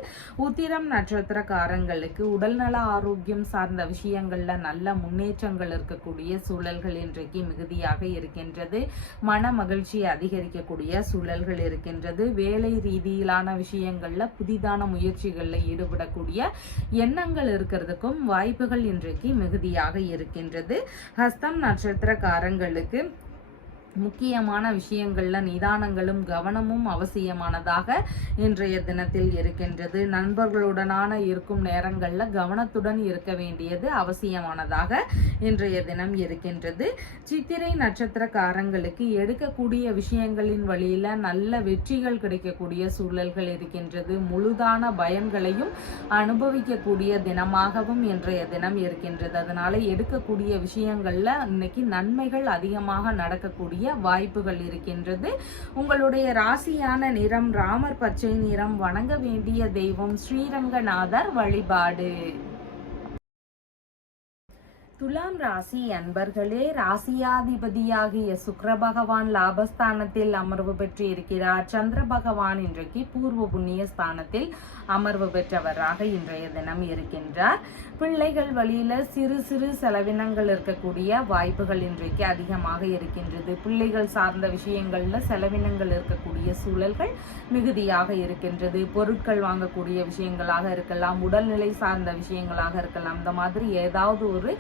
உத்திரம் நட்சத்திரக்காரங்களுக்கு உடல்நல ஆரோக்கியம் சார்ந்த விஷயங்கள்ல நல்ல முன்னேற்றங்கள் இருக்கக்கூடிய சூழல்கள் இன்றைக்கு மிகுதியாக இருக்கின்றது. மன மகிழ்ச்சி அதிகரிக்கக்கூடிய சூழல்கள் இருக்கின்றது. வேலை ரீதியிலான விஷயங்கள்ல புதிதான முயற்சிகள்ல ஈடுபடக்கூடிய எண்ணங்கள் இருக்கிறதுக்கும் வாய்ப்புகள் இன்றைக்கு மிகுதியாக இருக்கின்றது. ஹஸ்தம் நட்சத்திரக்காரங்களுக்கு முக்கியமான விஷயங்கள்ல நிதானங்களும் கவனமும் அவசியமானதாக இன்றைய தினத்தில் இருக்கின்றது. நண்பர்களுடனான இருக்கும் நேரங்கள்ல கவனத்துடன் இருக்க வேண்டியது அவசியமானதாக இன்றைய தினம் இருக்கின்றது. சித்திரை நட்சத்திரக்காரங்களுக்கு எடுக்கக்கூடிய விஷயங்களின் வழியில நல்ல வெற்றிகள் கிடைக்கக்கூடிய சூழல்கள் இருக்கின்றது. முழுதான பயன்களையும் அனுபவிக்கக்கூடிய தினமாகவும் இன்றைய தினம் இருக்கின்றது. அதனால எடுக்கக்கூடிய விஷயங்கள்ல இன்னைக்கு நன்மைகள் அதிகமாக நடக்கக்கூடிய வாய்ப்புகள் இருக்கின்றது. உங்களுடைய ராசியான நிறம் ராமர் பச்சை நிறம். வணங்க வேண்டிய தெய்வம் ஸ்ரீரங்கநாதர் வழிபாடு. துலாம் ராசி அன்பர்களே, ராசியாதிபதியாகிய சுக்கிர பகவான் லாபஸ்தானத்தில் அமர்வு பெற்று இருக்கிறார். சந்திர பகவான் இன்றைக்கு பூர்வ புண்ணிய ஸ்தானத்தில் அமர்வு பெற்றவராக இன்றைய தினம் இருக்கின்றார். பிள்ளைகள் வழியில சிறு சிறு செலவினங்கள் இருக்கக்கூடிய வாய்ப்புகள் இன்றைக்கு அதிகமாக இருக்கின்றது. பிள்ளைகள் சார்ந்த விஷயங்கள்ல செலவினங்கள் இருக்கக்கூடிய சூழல்கள் மிகுதியாக இருக்கின்றது. பொருட்கள் வாங்கக்கூடிய விஷயங்களாக இருக்கலாம், உடல்நிலை சார்ந்த விஷயங்களாக இருக்கலாம். இந்த மாதிரி ஏதாவது ஒரு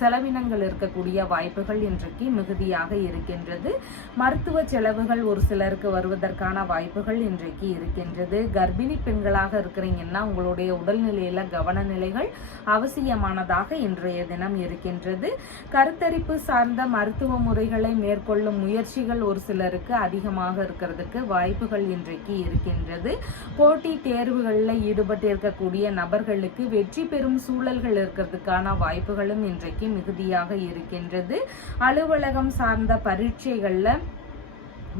செலவினங்கள் இருக்கக்கூடிய வாய்ப்புகள் இன்றைக்கு மிகுதியாக இருக்கின்றது. மருத்துவ செலவுகள் ஒரு சிலருக்கு வருவதற்கான வாய்ப்புகள் இன்றைக்கு இருக்கின்றது. கர்ப்பிணி பெண்களாக இருக்கிறீங்கன்னா உங்களுடைய உடல்நிலையில கவன நிலைகள் அவசியமானதாக இன்றைய தினம் இருக்கின்றது. கருத்தரிப்பு சார்ந்த மருத்துவ முறைகளை மேற்கொள்ளும் முயற்சிகள் ஒரு சிலருக்கு அதிகமாக இருக்கிறதுக்கு வாய்ப்புகள் இன்றைக்கு இருக்கின்றது. போட்டி தேர்வுகளில் ஈடுபட்டு இருக்கக்கூடிய நபர்களுக்கு வெற்றி பெறும் சூழல்கள் இருக்கிறதுக்கான வாய்ப்புகளும் இன்றைக்கு மிகுதியாக இருக்கின்றது. அலுவலகம் சார்ந்த பரீட்சைகள்ல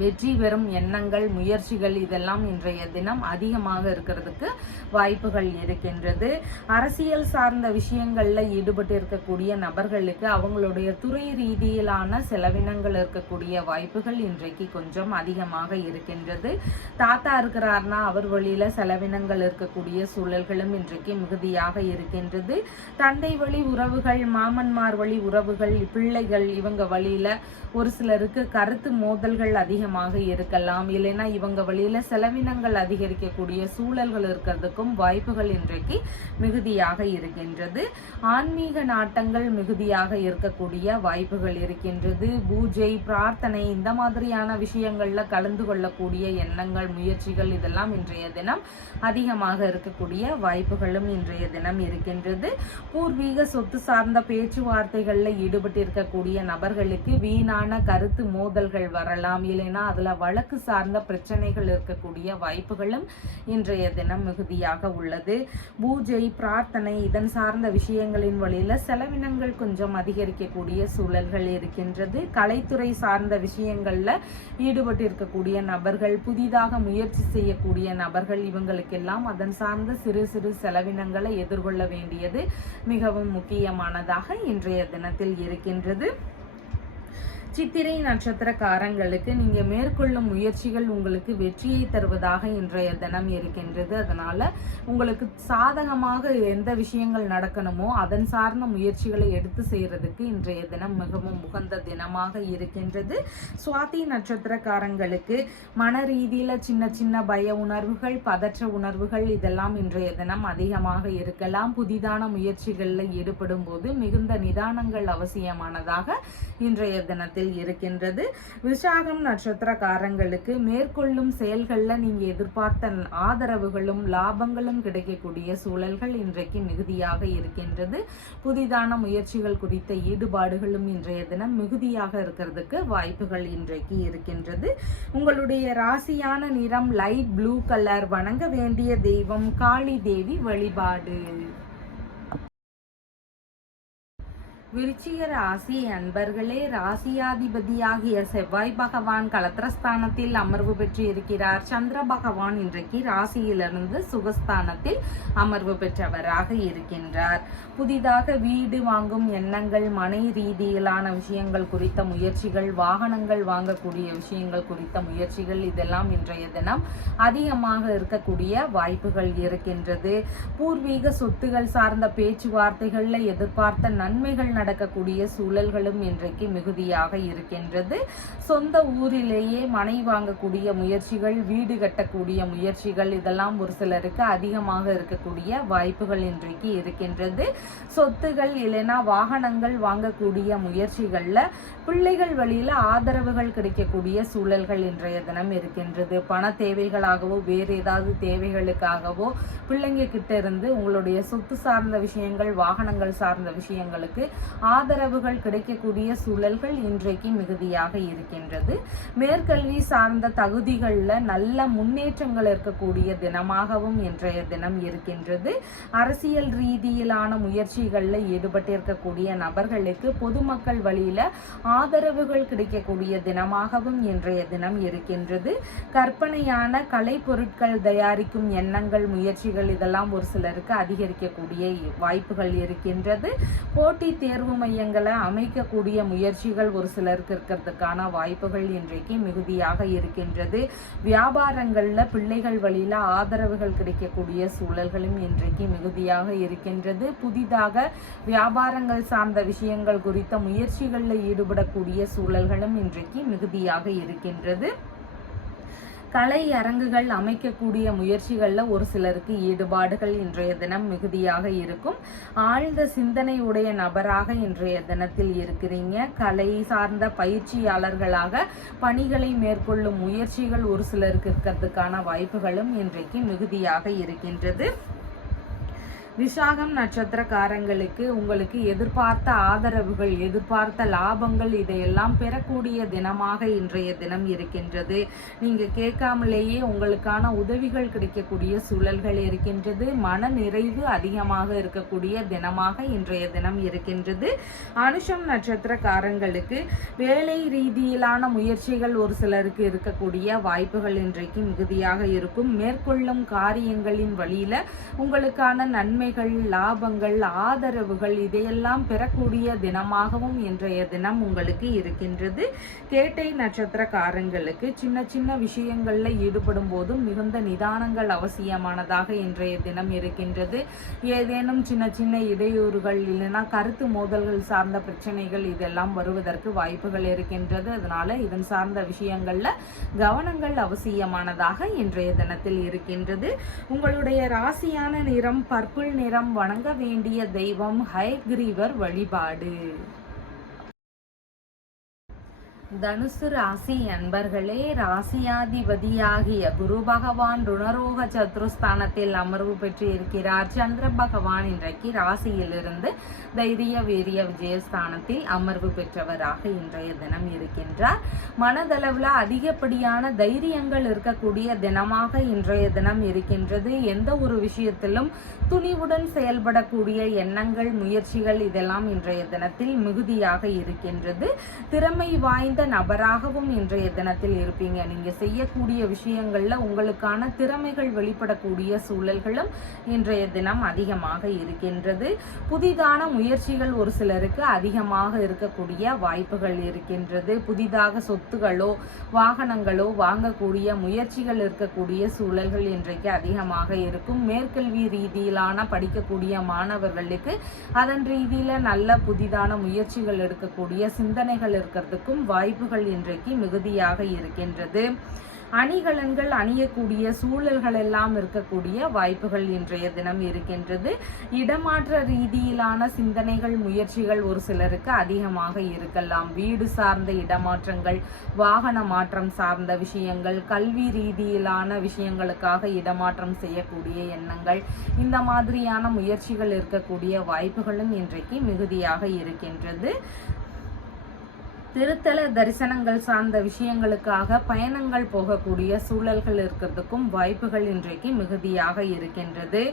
வெற்றி பெறும் எண்ணங்கள், முயற்சிகள் இதெல்லாம் இன்றைய தினம் அதிகமாக இருக்கிறதுக்கு வாய்ப்புகள் இருக்கின்றது. அரசியல் சார்ந்த விஷயங்கள்ல ஈடுபட்டு இருக்கக்கூடிய நபர்களுக்கு அவங்களுடைய துறை ரீதியிலான செலவினங்கள் இருக்கக்கூடிய வாய்ப்புகள் இன்றைக்கு கொஞ்சம் அதிகமாக இருக்கின்றது. தாத்தா இருக்கிறார்னா அவர் வழியில செலவினங்கள் இருக்கக்கூடிய சூழல்களும் இன்றைக்கு மிகுதியாக இருக்கின்றது. தந்தை வழி உறவுகள், மாமன்மார் வழி உறவுகள், பிள்ளைகள் இவங்க வழியில ஒரு சிலருக்கு கருத்து மோதல்கள் அதிகம் அதிகமாக இருக்கலாம். இல்லைன்னா இவங்க வழியில செலவினங்கள் அதிகரிக்கக்கூடிய சூழல்கள் இருக்கிறதுக்கும் வாய்ப்புகள் இன்றைக்கு மிகுதியாக இருக்கின்றது. ஆன்மீக நாட்டங்கள் மிகுதியாக இருக்கக்கூடிய வாய்ப்புகள் இருக்கின்றது. பூஜை, பிரார்த்தனை இந்த மாதிரியான விஷயங்கள்ல கலந்து கொள்ளக்கூடிய எண்ணங்கள், முயற்சிகள் இதெல்லாம் இன்றைய தினம் அதிகமாக இருக்கக்கூடிய வாய்ப்புகளும் இன்றைய தினம் இருக்கின்றது. பூர்வீக சொத்து சார்ந்த பேச்சுவார்த்தைகள்ல ஈடுபட்டு இருக்கக்கூடிய நபர்களுக்கு வீணான கருத்து மோதல்கள் வரலாம். இல்லைன்னா அதுல வழக்கு சார்ந்த பிரச்சனைகள் இருக்கக்கூடிய வாய்ப்புகளும் இன்றைய தினம் மிகுதியாக உள்ளது. பூஜை, பிரார்த்தனை இதன் சார்ந்த விஷயங்களின் வழியில செலவினங்கள் கொஞ்சம் அதிகரிக்கக்கூடிய சூழல்கள் இருக்கின்றது. கலைத்துறை சார்ந்த விஷயங்கள்ல ஈடுபட்டு இருக்கக்கூடிய நபர்கள், புதிதாக முயற்சி செய்யக்கூடிய நபர்கள் இவங்களுக்கெல்லாம் அதன் சார்ந்த சிறு சிறு செலவினங்களை எதிர்கொள்ள வேண்டியது மிகவும் முக்கியமானதாக இன்றைய தினத்தில் இருக்கின்றது. சித்திரை நட்சத்திரக்காரங்களுக்கு நீங்க மேற்கொள்ளும் முயற்சிகள் உங்களுக்கு வெற்றியை தருவதாக இன்றைய தினம் இருக்கின்றது. அதனால உங்களுக்கு சாதகமாக எந்த விஷயங்கள் நடக்கணுமோ அதன் சார்ந்த முயற்சிகளை எடுத்து செய்யறதுக்கு இன்றைய தினம் மிகவும் உகந்த தினமாக இருக்கின்றது. சுவாதி நட்சத்திரக்காரங்களுக்கு மன ரீதியில சின்ன சின்ன பய உணர்வுகள், பதற்ற உணர்வுகள் இதெல்லாம் இன்றைய தினம் அதிகமாக இருக்கலாம். புதிதான முயற்சிகளில் ஈடுபடும் போது மிகுந்த நிதானங்கள் அவசியமானதாக இன்றைய தினத்தில் இருக்கின்றது. விசாகம் நட்சத்திரக்காரங்களுக்கு மேற்கொள்ளும் செயல்கள்ல நீங்க எதிர்பார்த்த ஆதரவுகளும் லாபங்களும் கிடைக்கக்கூடிய சூழல்கள் இன்றைக்கு மிகுதியாக இருக்கின்றது. புதிதான முயற்சிகள் குறித்த ஈடுபாடுகளும் இன்றைய தினம் மிகுதியாக இருக்கிறதுக்கு வாய்ப்புகள் இன்றைக்கு இருக்கின்றது. உங்களுடைய ராசியான நிறம் லைட் ப்ளூ கலர். வணங்க வேண்டிய தெய்வம் காளி தேவி வழிபாடு. விருச்சிக ராசி அன்பர்களே, ராசியாதிபதியாகிய செவ்வாய் பகவான் கலத்திரஸ்தானத்தில் அமர்வு பெற்று இருக்கிறார். சந்திர பகவான் இன்றைக்கு ராசியிலிருந்து சுகஸ்தானத்தில் அமர்வு பெற்றவராக இருக்கின்றார். புதிதாக வீடு வாங்கும் எண்ணங்கள், மனை ரீதியிலான விஷயங்கள் குறித்த முயற்சிகள், வாகனங்கள் வாங்கக்கூடிய விஷயங்கள் குறித்த முயற்சிகள் இதெல்லாம் இன்றைய தினம் அதிகமாக இருக்கக்கூடிய வாய்ப்புகள் இருக்கின்றது. பூர்வீக சொத்துகள் சார்ந்த பேச்சுவார்த்தைகள்ல எதிர்பார்த்த நன்மைகள் நடக்கக்கூடிய சூழல்களும் இன்றைக்கு மிகுதியாக இருக்கின்றது. சொந்த ஊரிலேயே மனை வாங்கக்கூடிய முயற்சிகள், வீடு கட்டக்கூடிய முயற்சிகள் இதெல்லாம் ஒரு சிலருக்கு அதிகமாக இருக்கக்கூடிய வாய்ப்புகள் இன்றைக்கு இருக்கின்றது. சொத்துகள் இல்லைன்னா வாகனங்கள் வாங்கக்கூடிய முயற்சிகள்ல பிள்ளைகள் வழியில ஆதரவுகள் கிடைக்கக்கூடிய சூழல்கள் இன்றைய தினம் இருக்கின்றது. பண தேவைகளாகவோ வேறு ஏதாவது தேவைகளுக்காகவோ பிள்ளைங்க கிட்ட இருந்து உங்களுடைய சொத்து சார்ந்த விஷயங்கள், வாகனங்கள் சார்ந்த விஷயங்களுக்கு ஆதரவுகள் கிடைக்கக்கூடிய சூழல்கள் இன்றைக்கு மிகுதியாக இருக்கின்றது. மேற்கல்வி சார்ந்த தகுதிகளில் நல்ல முன்னேற்றங்கள் இருக்கக்கூடிய தினமாகவும் இன்றைய தினம் இருக்கின்றது. அரசியல் ரீதியிலான முயற்சிகளில் ஈடுபட்டிருக்கக்கூடிய நபர்களுக்கு பொதுமக்கள் வழியில ஆதரவுகள் கிடைக்கக்கூடிய தினமாகவும் இன்றைய தினம் இருக்கின்றது. கற்பனையான கலை பொருட்கள் தயாரிக்கும் எண்ணங்கள், முயற்சிகள் இதெல்லாம் ஒரு சிலருக்கு அதிகரிக்கக்கூடிய வாய்ப்புகள் இருக்கின்றது. போட்டி தேர்வு மையங்களை அமைக்கக்கூடிய முயற்சிகள் ஒரு சிலருக்கு இருக்கிறதுக்கான வாய்ப்புகள் இன்றைக்கு மிகுதியாக இருக்கின்றது. வியாபாரங்கள்ல பிள்ளைகள் வழியில ஆதரவுகள் கிடைக்கக்கூடிய சூழல்களும் இன்றைக்கு மிகுதியாக இருக்கின்றது. புதிதாக வியாபாரங்கள் சார்ந்த விஷயங்கள் குறித்த முயற்சிகளில் ஈடுபடக்கூடிய சூழல்களும் இன்றைக்கு மிகுதியாக இருக்கின்றது. கலை அரங்குகள் அமைக்கக்கூடிய முயற்சிகள்ல ஒரு சிலருக்கு ஈடுபாடுகள் இன்றைய தினம் மிகுதியாக இருக்கும். ஆழ்ந்த சிந்தனையுடைய நபராக இன்றைய தினத்தில் இருக்கிறீங்க. கலை சார்ந்த பயிற்சியாளர்களாக பணிகளை மேற்கொள்ளும் முயற்சிகள் ஒரு சிலருக்கு இருக்கிறதுக்கான வாய்ப்புகளும் இன்றைக்கு மிகுதியாக இருக்கின்றது. விசாகம் நட்சத்திரக்காரங்களுக்கு உங்களுக்கு எதிர்பார்த்த ஆதரவுகள், எதிர்பார்த்த லாபங்கள் இதையெல்லாம் பெறக்கூடிய தினமாக இன்றைய தினம் இருக்கின்றது. நீங்க கேட்காமலேயே உங்களுக்கான உதவிகள் கிடைக்கக்கூடிய சூழல்கள் இருக்கின்றது. மன நிறைவு அதிகமாக இருக்கக்கூடிய தினமாக இன்றைய தினம் இருக்கின்றது. அனுஷம் நட்சத்திரக்காரங்களுக்கு வேலை ரீதியிலான முயற்சிகள் ஒரு சிலருக்கு இருக்கக்கூடிய வாய்ப்புகள் இன்றைக்கு மிகுதியாக இருக்கும். மேற்கொள்ளும் காரியங்களின் வழியில உங்களுக்கான நன்மை நன்மைகள், லாபங்கள், ஆதரவுகள் இதையெல்லாம் பெறக்கூடிய தினமாகவும் இன்றைய தினம் உங்களுக்கு இருக்கின்றது. கேட்டை நட்சத்திரக்காரங்களுக்கு சின்ன சின்ன விஷயங்கள்ல ஈடுபடும் போதும் மிகுந்த நிதானங்கள் அவசியமானதாக இன்றைய தினம் இருக்கின்றது. ஏதேனும் சின்ன சின்ன இடையூறுகள் இல்லைன்னா கருத்து மோதல்கள் சார்ந்த பிரச்சனைகள் இதெல்லாம் வருவதற்கு வாய்ப்புகள் இருக்கின்றது. அதனால இதன் சார்ந்த விஷயங்கள்ல கவனங்கள் அவசியமானதாக இன்றைய தினத்தில் இருக்கின்றது. உங்களுடைய ராசியான நிறம் பர்பிள் நிறம். வணங்க வேண்டிய தெய்வம் ஹயக்ரீவர் வழிபாடு. தனுசு ராசி அன்பர்களே, ராசியாதிபதியாகிய குரு பகவான் ருணரோக சத்ருஸ்தானத்தில் அமர்வு பெற்று இருக்கிறார். சந்திர பகவான் இன்றைக்கு ராசியிலிருந்து தைரிய வீரிய விஜயஸ்தானத்தில் அமர்வு பெற்றவராக இன்றைய தினம் இருக்கின்றார். மனதளவில் அதிகப்படியான தைரியங்கள் இருக்கக்கூடிய தினமாக இன்றைய தினம் இருக்கின்றது. எந்த ஒரு விஷயத்திலும் துணிவுடன் செயல்படக்கூடிய எண்ணங்கள், முயற்சிகள் இதெல்லாம் இன்றைய தினத்தில் மிகுதியாக இருக்கின்றது. திறமை வாய்ந்த நபராகவும் இன்றைய தினத்தில் இருப்பீங்க. நீங்க செய்யக்கூடிய விஷயங்கள்ல உங்களுக்கான திறமைகள் வெளிப்படக்கூடிய சூழல்களும் இன்றைய தினம் அதிகமாக இருக்கின்றது. புதிதான முயற்சிகள் ஒரு சிலருக்கு அதிகமாக இருக்கக்கூடிய வாய்ப்புகள் இருக்கின்றது. புதிதாக சொத்துகளோ வாகனங்களோ வாங்கக்கூடிய முயற்சிகள் இருக்கக்கூடிய சூழல்கள் இன்றைக்கு அதிகமாக இருக்கும். மேற்கல்வி ரீதியிலான படிக்கக்கூடிய மாணவர்களுக்கு அதன் ரீதியில நல்ல புதிதான முயற்சிகள் எடுக்கக்கூடிய சிந்தனைகள் இருக்கிறதுக்கும் வாய்ப்புகள் இன்றைக்கு மிகுதியாக இருக்கின்றது. அணிகலன்கள் அணியக்கூடிய சூழல்கள் எல்லாம் இருக்கக்கூடிய வாய்ப்புகள் இன்றைய தினம் இருக்கின்றது. இடமாற்ற ரீதியிலான சிந்தனைகள், முயற்சிகள் ஒரு சிலருக்கு அதிகமாக இருக்கலாம். வீடு சார்ந்த இடமாற்றங்கள், வாகன மாற்றம் சார்ந்த விஷயங்கள், கல்வி ரீதியிலான விஷயங்களுக்காக இடமாற்றம் செய்யக்கூடிய எண்ணங்கள், இந்த மாதிரியான முயற்சிகள் இருக்கக்கூடிய வாய்ப்புகளும் இன்றைக்கு மிகுதியாக இருக்கின்றது. திருத்தல தரிசனங்கள் சார்ந்த விஷயங்களுக்காக பயணங்கள் போகக்கூடிய சூழல்கள் இருக்கிறதுக்கும் வாய்ப்புகள் இன்றைக்கு மிகுதியாக இருக்கின்றது.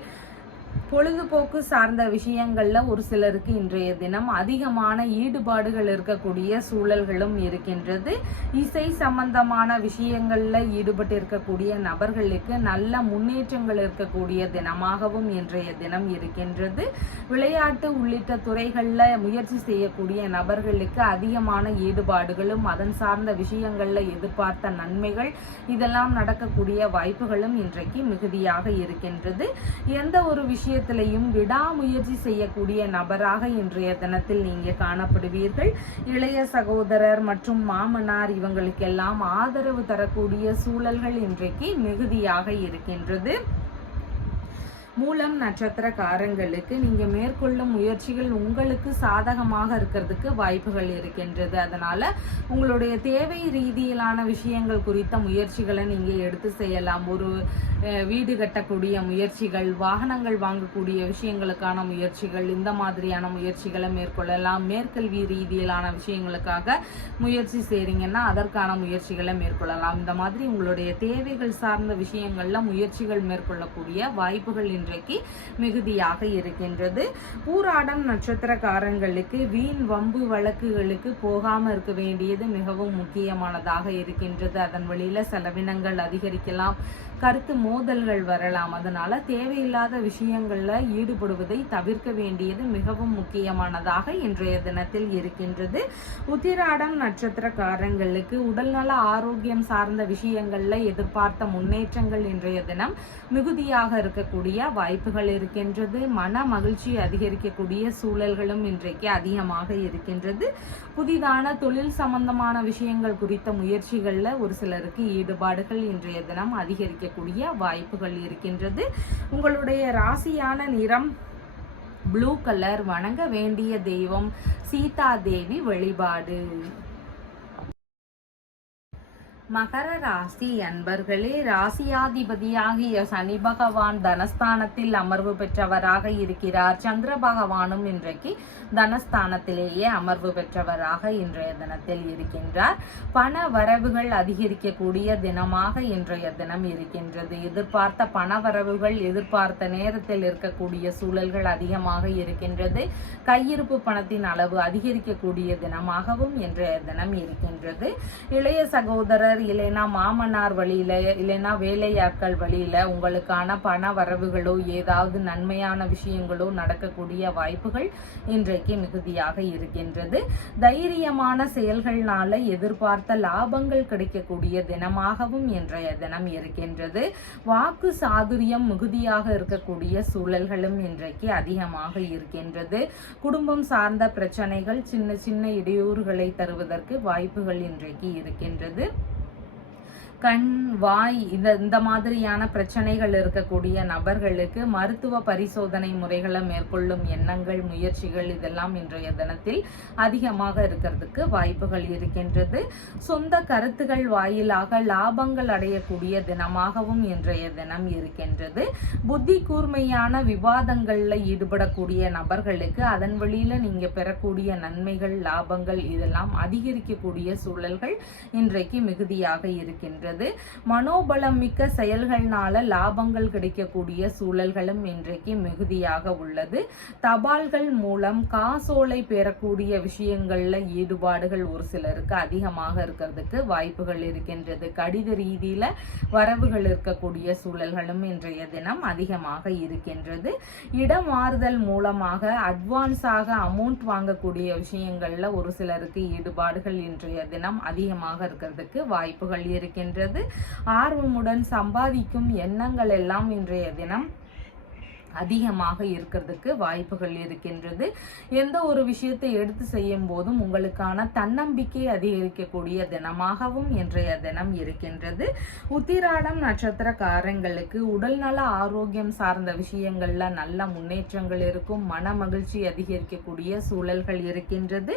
பொழுதுபோக்கு சார்ந்த விஷயங்கள்ல ஒரு சிலருக்கு இன்றைய தினம் அதிகமான ஈடுபாடுகள் இருக்கக்கூடிய சூழல்களும் இருக்கின்றது. இசை சம்பந்தமான விஷயங்கள்ல ஈடுபட்டு இருக்கக்கூடிய நபர்களுக்கு நல்ல முன்னேற்றங்கள் இருக்கக்கூடிய தினமாகவும் இன்றைய தினம் இருக்கின்றது. விளையாட்டு உள்ளிட்ட துறைகள்ல முயற்சி செய்யக்கூடிய நபர்களுக்கு அதிகமான ஈடுபாடுகளும் அதன் சார்ந்த விஷயங்கள்ல எதிர்பார்த்த நன்மைகள் இதெல்லாம் நடக்கக்கூடிய வாய்ப்புகளும் இன்றைக்கு மிகுதியாக இருக்கின்றது. எந்த ஒரு விஷயத்திலையும் விடாமுயற்சி செய்யக்கூடிய நபராக இன்றைய தினத்தில் நீங்க காணப்படுவீர்கள். இளைய சகோதரர் மற்றும் மாமனார் இவங்களுக்கெல்லாம் ஆதரவு தரக்கூடிய சூழல்கள் இன்றைக்கு மிகுதியாக இருக்கின்றது. மூலம் நட்சத்திரக்காரங்களுக்கு நீங்க மேற்கொள்ளும் முயற்சிகள் உங்களுக்கு சாதகமாக இருக்கிறதுக்கு வாய்ப்புகள் இருக்கின்றது. அதனால உங்களுடைய தேவை ரீதியிலான விஷயங்கள் குறித்த முயற்சிகளை நீங்க எடுத்து செய்யலாம். ஒரு வீடு கட்டக்கூடிய முயற்சிகள், வாகனங்கள் வாங்கக்கூடிய விஷயங்களுக்கான முயற்சிகள், இந்த மாதிரியான முயற்சிகளை மேற்கொள்ளலாம். மேற்கல்வி ரீதியிலான விஷயங்களுக்காக முயற்சி செய்றீங்கன்னா அதற்கான முயற்சிகளை மேற்கொள்ளலாம். இந்த மாதிரி உங்களுடைய தேவைகள் சார்ந்த விஷயங்கள்ல முயற்சிகள் மேற்கொள்ளக்கூடிய வாய்ப்புகள் இன்றைக்கு மிகுதியாக இருக்கின்றது. பூராடம் நட்சத்திரக்காரங்களுக்கு வீண் வம்பு வழக்குகளுக்கு போகாம இருக்க வேண்டியது மிகவும் முக்கியமானதாக இருக்கின்றது. அதன் வழியில செலவினங்கள் அதிகரிக்கலாம், கருத்து மோதல்கள் வரலாம். அதனால தேவையில்லாத விஷயங்கள்ல ஈடுபடுவதை தவிர்க்க வேண்டியது மிகவும் முக்கியமானதாக இன்றைய தினத்தில் இருக்கின்றது. உத்திராடம் நட்சத்திரக்காரங்களுக்கு உடல்நல ஆரோக்கியம் சார்ந்த விஷயங்கள்ல எதிர்பார்த்த முன்னேற்றங்கள் இன்றைய தினம் மிகுதியாக இருக்கக்கூடிய வாய்ப்புகள் இருக்கின்றது. மன மகிழ்ச்சி அதிகரிக்கக்கூடிய சூழல்களும் இன்றைக்கு அதிகமாக இருக்கின்றது. புதிதான தொழில் சம்பந்தமான விஷயங்கள் குறித்த முயற்சிகள்ல ஒரு சிலருக்கு ஈடுபாடுகள் இன்றைய தினம் அதிகரிக்கக்கூடிய வாய்ப்புகள் இருக்கின்றது. உங்களுடைய ராசியான நிறம் ப்ளூ கலர். வணங்க வேண்டிய தெய்வம் சீதா தேவி வழிபாடு. மகர ராசி அன்பர்களே, ராசியாதிபதியாகிய சனி பகவான் தனஸ்தானத்தில் அமர்வு பெற்றவராக இருக்கிறார். சந்திர பகவானும் இன்றைக்கு தனஸ்தானத்திலேயே அமர்வு பெற்றவராக இன்றைய தினத்தில் இருக்கின்றார். பண வரவுகள் அதிகரிக்கக்கூடிய தினமாக இன்றைய தினம் இருக்கின்றது. எதிர்பார்த்த பண வரவுகள் எதிர்பார்த்த நேரத்தில் இருக்கக்கூடிய சூழல்கள் அதிகமாக இருக்கின்றது. கையிருப்பு பணத்தின் அளவு அதிகரிக்கக்கூடிய தினமாகவும் இன்றைய தினம் இருக்கின்றது. இளைய சகோதரர் கணவர் இல்லைன்னா மாமனார் வழியில இல்லைன்னா வேலையாட்கள் வழியில உங்களுக்கான பண வரவுகளோ ஏதாவது நன்மையான விஷயங்களோ நடக்கக்கூடிய வாய்ப்புகள் இன்றைக்கு மிகுதியாக இருக்கின்றது. தைரியமான செயல்கள்னால எதிர்பார்த்த லாபங்கள் கிடைக்கக்கூடிய தினமாகவும் இன்றைய தினம் இருக்கின்றது. வாக்கு சாதுரியம் மிகுதியாக இருக்கக்கூடிய சூழல்களும் இன்றைக்கு அதிகமாக இருக்கின்றது. குடும்பம் சார்ந்த பிரச்சனைகள் சின்ன சின்ன இடையூறுகளை தருவதற்கு வாய்ப்புகள் இன்றைக்கு இருக்கின்றது. கண் வாய் இந்த மாதிரியான பிரச்சனைகள் இருக்கக்கூடிய நபர்களுக்கு மருத்துவ பரிசோதனை முறைகளை மேற்கொள்ளும் எண்ணங்கள் முயற்சிகள் இதெல்லாம் இன்றைய தினத்தில் அதிகமாக இருக்கிறதுக்கு வாய்ப்புகள் இருக்கின்றது. சொந்த கருத்துகள் வாயிலாக லாபங்கள் அடையக்கூடிய தினமாகவும் இன்றைய தினம் இருக்கின்றது. புத்தி கூர்மையான விவாதங்கள்ல ஈடுபடக்கூடிய நபர்களுக்கு அதன் வழியில நீங்க பெறக்கூடிய நன்மைகள் லாபங்கள் இதெல்லாம் அதிகரிக்கக்கூடிய சூழல்கள் இன்றைக்கு மிகுதியாக இருக்கின்றது. மனோபலம் மிக்க செயல்கள்னால லாபங்கள் கிடைக்கக்கூடிய சூழல்களும் இன்றைக்கு மிகுதியாக உள்ளது. தபால்கள் மூலம் காசோலை பெறக்கூடிய விஷயங்கள்ல ஈடுபாடுகள் ஒரு சிலருக்கு அதிகமாக இருக்கிறதுக்கு வாய்ப்புகள் இருக்கின்றது. கடித ரீதியில வரவுகள் இருக்கக்கூடிய சூழல்களும் இன்றைய தினம் அதிகமாக இருக்கின்றது. இடமாறுதல் மூலமாக அட்வான்ஸாக அமௌண்ட் வாங்கக்கூடிய விஷயங்கள்ல ஒரு சிலருக்கு ஈடுபாடுகள் இன்றைய தினம் அதிகமாக இருக்கிறதுக்கு வாய்ப்புகள் இருக்கின்றது. ஆர்வமுடன் சம்பாதிக்கும் எண்ணங்கள் எல்லாம் இன்றைய தினம் அதிகமாக இருக்கிறதுக்கு வாய்ப்புகள் இருக்கின்றது. எந்த ஒரு விஷயத்தை எடுத்து செய்யும் போதும் உங்களுக்கான தன்னம்பிக்கை அதிகரிக்கக்கூடிய தினமாகவும் இன்றைய தினம் இருக்கின்றது. உத்திராடம் நட்சத்திரக்காரங்களுக்கு உடல்நல ஆரோக்கியம் சார்ந்த விஷயங்கள்ல நல்ல முன்னேற்றங்கள் இருக்கும். மன மகிழ்ச்சி அதிகரிக்கக்கூடிய சூழல்கள் இருக்கின்றது.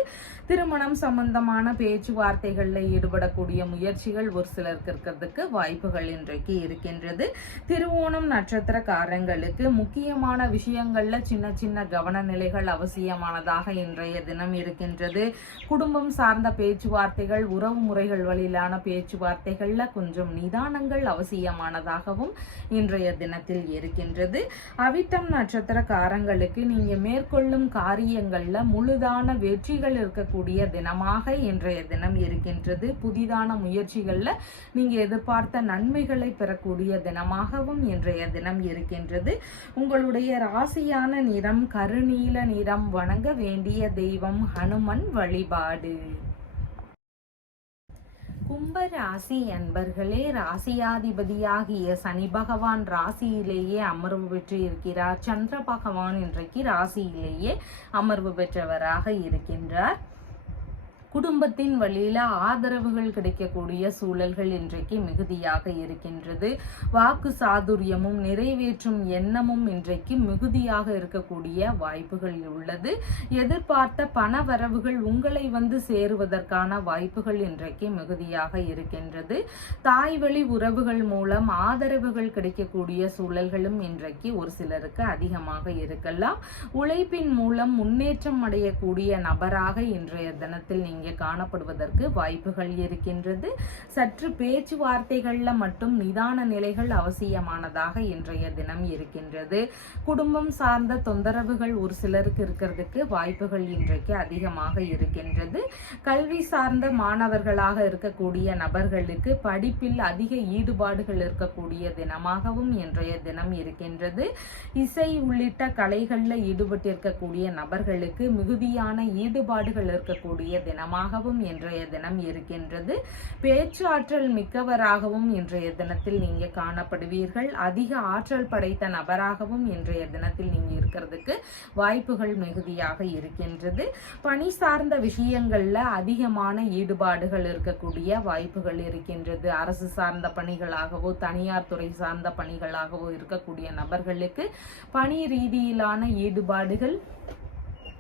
திருமணம் சம்பந்தமான பேச்சுவார்த்தைகள்ல ஈடுபடக்கூடிய முயற்சிகள் ஒரு சிலருக்கு இருக்கிறதுக்கு வாய்ப்புகள் இன்றைக்கு இருக்கின்றது. திருவோணம் நட்சத்திரக்காரங்களுக்கு முக்கியமான விஷயங்கள்ல சின்ன சின்ன கவன நிலைகள் அவசியமானதாக இன்றைய தினம் இருக்கின்றது. குடும்பம் சார்ந்த பேச்சுவார்த்தைகள் உறவு முறைகள் வழியிலான பேச்சுவார்த்தைகள்ல கொஞ்சம் நிதானங்கள் அவசியமானதாகவும் இன்றைய தினத்தில் இருக்கின்றது. அவிட்டம் நட்சத்திரக்காரங்களுக்கு நீங்க மேற்கொள்ளும் காரியங்கள்ல முழுதான வெற்றிகள் இருக்கக்கூடிய தினமாக இன்றைய தினம் இருக்கின்றது. புதிதான முயற்சிகள்ல நீங்க எதிர்பார்த்த நன்மைகளை பெறக்கூடிய தினமாகவும் இன்றைய தினம் இருக்கின்றது. உங்களுடைய ராசியான நிறம் கருநீல நிறம். வணங்க வேண்டிய தெய்வம் ஹனுமன் வழிபாடு. கும்ப ராசி அன்பர்களே, ராசியாதிபதியாகிய சனி பகவான் ராசியிலேயே அமர்வு பெற்று இருக்கிறார். சந்திர பகவான் இன்றைக்கு ராசியிலேயே அமர்வு பெற்றவராக இருக்கின்றார். குடும்பத்தின் வழியில ஆதரவுகள் கிடைக்கக்கூடிய சூழல்கள் இன்றைக்கு மிகுதியாக இருக்கின்றது. வாக்கு சாதுரியமும் நிறைவேற்றும் எண்ணமும் இன்றைக்கு மிகுதியாக இருக்கக்கூடிய வாய்ப்புகள் உள்ளது. எதிர்பார்த்த பண வரவுகள் உங்களை வந்து சேருவதற்கான வாய்ப்புகள் இன்றைக்கு மிகுதியாக இருக்கின்றது. தாய் வழி உறவுகள் மூலம் ஆதரவுகள் கிடைக்கக்கூடிய சூழல்களும் இன்றைக்கு ஒரு சிலருக்கு அதிகமாக இருக்கலாம். உழைப்பின் மூலம் முன்னேற்றம் அடையக்கூடிய நபராக இன்றைய தினத்தில் நீங்க காணப்படுவதற்கு வாய்ப்புகள் இருக்கின்றது. சற்று பேச்சுவார்த்தைகள்ல மட்டும் நிதான நிலைகள் அவசியமானதாக இன்றைய தினம் இருக்கின்றது. குடும்பம் சார்ந்த தொந்தரவுகள் ஒரு சிலருக்கு இருக்கிறதுக்கு வாய்ப்புகள் இன்றைக்கு அதிகமாக இருக்கின்றது. கல்வி சார்ந்த மாணவர்களாக இருக்கக்கூடிய நபர்களுக்கு படிப்பில் அதிக ஈடுபாடுகள் இருக்கக்கூடிய தினமாகவும் இன்றைய தினம் இருக்கின்றது. இசை உள்ளிட்ட கலைகள்ல ஈடுபட்டிருக்கக்கூடிய நபர்களுக்கு மிகுதியான ஈடுபாடுகள் இருக்கக்கூடிய தினமாகவும் இன்றைய தினம் இருக்கின்றது. பேச்சாற்றல் மிக்கவராகவும் இன்றைய தினத்தில் நீங்க காணப்படுவீர்கள். அதிக ஆற்றல் படைத்த நபராகவும் இன்றைய தினத்தில் நீங்க இருக்கிறதுக்கு வாய்ப்புகள் மிகுதியாக இருக்கின்றது. பணி சார்ந்த விஷயங்கள்ல அதிகமான ஈடுபாடுகள் இருக்கக்கூடிய வாய்ப்புகள் இருக்கின்றது. அரசு சார்ந்த பணிகளாகவோ தனியார் துறை சார்ந்த பணிகளாகவோ இருக்கக்கூடிய நபர்களுக்கு பணி ரீதியிலான ஈடுபாடுகள்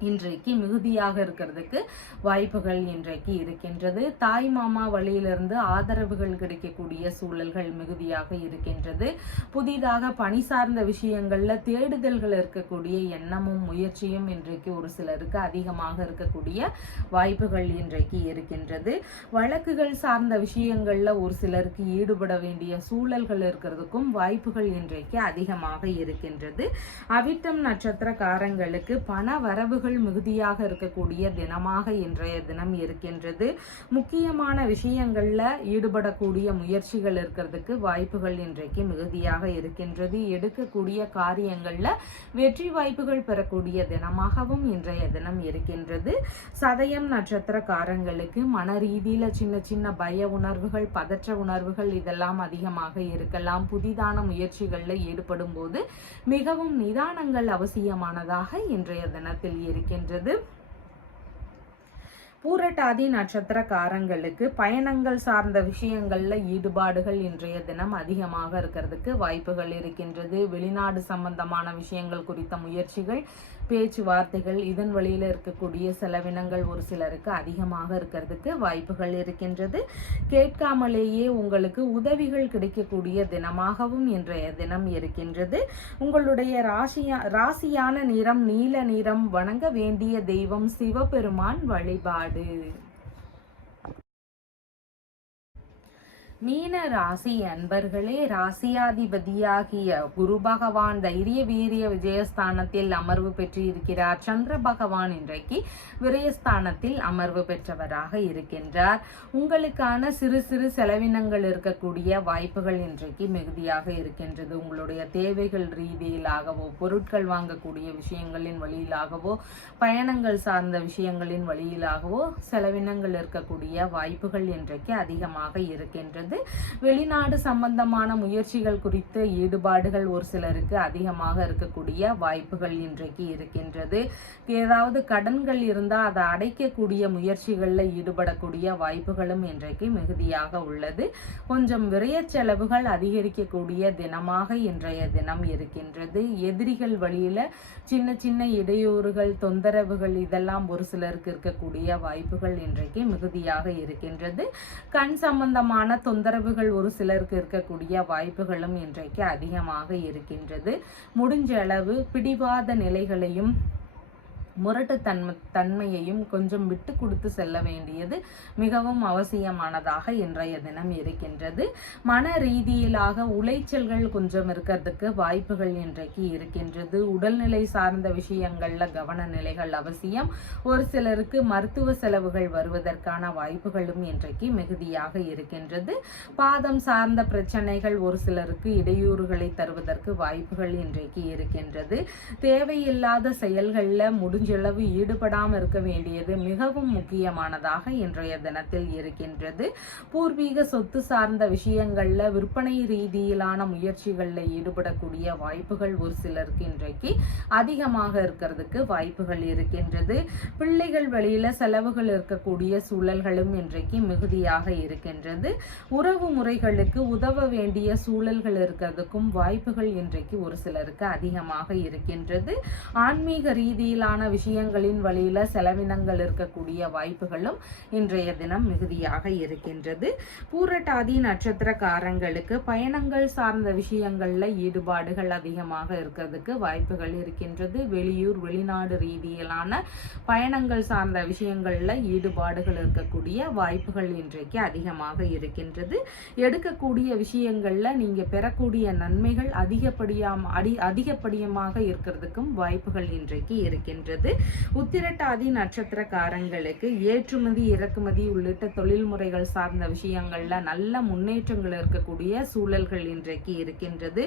இன்றைக்கு மிகுதியாக இருக்கிறதுக்கு வாய்ப்புகள் இன்றைக்கு இருக்கின்றது. தாய் மாமா வழியிலிருந்து ஆதரவுகள் கிடைக்கக்கூடிய சூழல்கள் மிகுதியாக இருக்கின்றது. புதிதாக பணி சார்ந்த விஷயங்கள்ல தேடுதல்கள் இருக்கக்கூடிய எண்ணமும் முயற்சியும் இன்றைக்கு ஒரு சிலருக்கு அதிகமாக இருக்கக்கூடிய வாய்ப்புகள் இன்றைக்கு இருக்கின்றது. வழக்குகள் சார்ந்த விஷயங்கள்ல ஒரு சிலருக்கு ஈடுபட வேண்டிய சூழல்கள் இருக்கிறதுக்கும் வாய்ப்புகள் இன்றைக்கு அதிகமாக இருக்கின்றது. அவிட்டம் நட்சத்திரக்காரங்களுக்கு பண வரவுகள் வாய்ப்புகள் மிகுதியாக இருக்கக்கூடிய தினமாக இன்றைய தினம் இருக்கின்றது. முக்கியமான விஷயங்கள்ல ஈடுபடக்கூடிய முயற்சிகள் இருக்கிறதுக்கு வாய்ப்புகள் இன்றைக்கு மிகுதியாக இருக்கின்றது. எடுக்கக்கூடிய காரியங்கள்ல வெற்றி வாய்ப்புகள் பெறக்கூடிய தினமாகவும் இன்றைய தினம் இருக்கின்றது. சதயம் நட்சத்திரக்காரங்களுக்கு மன ரீதியில சின்ன சின்ன பய உணர்வுகள், பதற்ற உணர்வுகள் இதெல்லாம் அதிகமாக இருக்கலாம். புதிதான முயற்சிகள்ல ஈடுபடும் போது மிகவும் நிதானங்கள் அவசியமானதாக இன்றைய தினத்தில் இருக்கின்றது. பூரட்டாதி நட்சத்திரக்காரங்களுக்கு பயணங்கள் சார்ந்த விஷயங்கள்ல ஈடுபாடுகள் இன்றைய தினம் அதிகமாக இருக்கிறதுக்கு வாய்ப்புகள் இருக்கின்றது. வெளிநாடு சம்பந்தமான விஷயங்கள் குறித்த முயற்சிகள், பேச்சுவார்த்தைகள், இதன் வழியில இருக்கக்கூடிய செலவினங்கள் ஒரு சிலருக்கு அதிகமாக இருக்கிறதுக்கு வாய்ப்புகள் இருக்கின்றது. கேட்காமலேயே உங்களுக்கு உதவிகள் கிடைக்கக்கூடிய தினமாகவும் இன்றைய தினம் இருக்கின்றது. உங்களுடைய ராசியான நிறம் நீல நிறம். வணங்க வேண்டிய தெய்வம் சிவபெருமான் வழிபாடு. மீன ராசி அன்பர்களே, ராசியாதிபதியாகிய குரு பகவான் தைரிய வீரிய விஜயஸ்தானத்தில் அமர்வு பெற்று இருக்கிறார். சந்திர பகவான் இன்றைக்கு விரயஸ்தானத்தில் அமர்வு பெற்றவராக இருக்கின்றார். உங்களுக்கான சிறு சிறு செலவினங்கள் இருக்கக்கூடிய வாய்ப்புகள் இன்றைக்கு மிகுதியாக இருக்கின்றது. உங்களுடைய தேவைகள் ரீதியிலாகவோ, பொருட்கள் வாங்கக்கூடிய விஷயங்களின் வழியிலாகவோ, பயணங்கள் சார்ந்த விஷயங்களின் வழியிலாகவோ செலவினங்கள் இருக்கக்கூடிய வாய்ப்புகள் இன்றைக்கு அதிகமாக இருக்கின்றது. வெளிநாடு சம்பந்தமான முயற்சிகள் குறித்த ஈடுபாடுகள் ஒரு சிலருக்கு அதிகமாக இருக்கக்கூடிய வாய்ப்புகள் இன்றைக்கு இருக்கின்றது. ஏதாவது கடன்கள் இருந்தால் அதை அடைக்கக்கூடிய முயற்சிகள்ல ஈடுபடக்கூடிய வாய்ப்புகளும் இன்றைக்கு மிகுதியாக உள்ளது. கொஞ்சம் விரய செலவுகள் அதிகரிக்கக்கூடிய தினமாக இன்றைய தினம் இருக்கின்றது. எதிரிகள் வழியில சின்ன சின்ன இடையூறுகள், தொந்தரவுகள் இதெல்லாம் ஒரு சிலருக்கு இருக்கக்கூடிய வாய்ப்புகள் இன்றைக்கு மிகுதியாக இருக்கின்றது. கண் சம்பந்தமான தொந்தரவுகள் ஒரு சிலருக்கு இருக்கக்கூடிய வாய்ப்புகளும் இன்றைக்கு அதிகமாக இருக்கின்றது. முடிஞ்ச அளவு பிடிவாத நிலைகளையும் முரட்டு தன்மையையும் கொஞ்சம் விட்டு கொடுத்து செல்ல வேண்டியது மிகவும் அவசியமானதாக இன்றைய தினம் இருக்கின்றது. மன ரீதியிலாக உளைச்சல்கள் கொஞ்சம் இருக்கிறதுக்கு வாய்ப்புகள் இன்றைக்கு இருக்கின்றது. உடல்நிலை சார்ந்த விஷயங்கள்ல கவன நிலைகள் அவசியம். ஒரு சிலருக்கு மருத்துவ செலவுகள் வருவதற்கான வாய்ப்புகளும் இன்றைக்கு மிகுதியாக இருக்கின்றது. பாதம் சார்ந்த பிரச்சனைகள் ஒரு சிலருக்கு இடையூறுகளை தருவதற்கு வாய்ப்புகள் இன்றைக்கு இருக்கின்றது. தேவையில்லாத செயல்கள்ல அளவு ஈடுபடாமல் இருக்க வேண்டியது மிகவும் முக்கியமானதாக இன்றைய தினத்தில் இருக்கின்றது. பூர்வீக சொத்து சார்ந்த விஷயங்கள்ல விற்பனை ரீதியிலான முயற்சிகள்ல ஈடுபடக்கூடிய வாய்ப்புகள் ஒரு சிலருக்கு இன்றைக்கு அதிகமாக இருக்கிறதுக்கு வாய்ப்புகள் இருக்கின்றது. பிள்ளைகள் வழியில செலவுகள் இருக்கக்கூடிய சூழல்களும் இன்றைக்கு மிகுதியாக இருக்கின்றது. உறவு முறைகளுக்கு உதவ வேண்டிய சூழல்கள் இருக்கிறதுக்கும் வாய்ப்புகள் இன்றைக்கு ஒரு சிலருக்கு அதிகமாக இருக்கின்றது. ஆன்மீக ரீதியிலான விஷயங்களின் வழியில செலவினங்கள் இருக்கக்கூடிய வாய்ப்புகளும் இன்றைய தினம் மிகுதியாக இருக்கின்றது. பூரட்டாதி நட்சத்திரக்காரங்களுக்கு பயணங்கள் சார்ந்த விஷயங்கள்ல ஈடுபாடுகள் அதிகமாக இருக்கிறதுக்கு வாய்ப்புகள் இருக்கின்றது. வெளியூர், வெளிநாடு ரீதியிலான பயணங்கள் சார்ந்த விஷயங்கள்ல ஈடுபாடுகள் இருக்கக்கூடிய வாய்ப்புகள் இன்றைக்கு அதிகமாக இருக்கின்றது. எடுக்கக்கூடிய விஷயங்கள்ல நீங்க பெறக்கூடிய நன்மைகள் அதிகப்படியமாக இருக்கிறதுக்கும் வாய்ப்புகள் இன்றைக்கு இருக்கின்றது. உத்திரட்டாதி நட்சத்திரக்காரங்களுக்கு ஏற்றுமதி, இறக்குமதி உள்ளிட்ட தொழில் முறைகள் சார்ந்த விஷயங்கள்ல நல்ல முன்னேற்றங்கள் இருக்கக்கூடிய சூழல்கள் இன்றைக்கு இருக்கின்றது.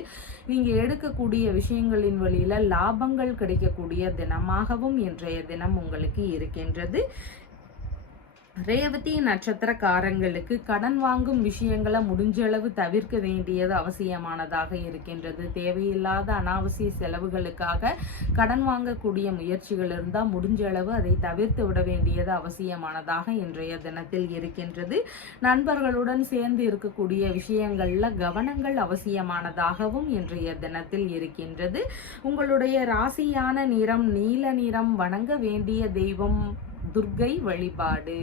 நீங்க எடுக்கக்கூடிய விஷயங்களின் வழியில லாபங்கள் கிடைக்கக்கூடிய தினமாகவும் இன்றைய தினம் உங்களுக்கு இருக்கின்றது. ரேவதி நட்சத்திரக்காரங்களுக்கு கடன் வாங்கும் விஷயங்களை முடிஞ்ச அளவு தவிர்க்க வேண்டியது அவசியமானதாக இருக்கின்றது. தேவையில்லாத அனாவசிய செலவுகளுக்காக கடன் வாங்கக்கூடிய முயற்சிகள் இருந்தால் முடிஞ்ச அளவு அதை தவிர்த்து விட வேண்டியது அவசியமானதாக இன்றைய தினத்தில் இருக்கின்றது. நண்பர்களுடன் சேர்ந்து இருக்கக்கூடிய விஷயங்கள்ல கவனங்கள் அவசியமானதாகவும் இன்றைய தினத்தில் இருக்கின்றது. உங்களுடைய ராசியான நிறம் நீல நிறம். வணங்க வேண்டிய தெய்வம் துர்க்கை வழிபாடு.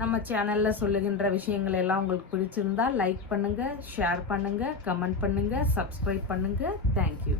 நம்ம சேனல்ல சொல்லுகின்ற விஷயங்கள் எல்லாம் உங்களுக்கு பிடிச்சிருந்தா லைக் பண்ணுங்க, ஷேர் பண்ணுங்க, கமெண்ட் பண்ணுங்க, சப்ஸ்கிரைப் பண்ணுங்க. தேங்க்யூ.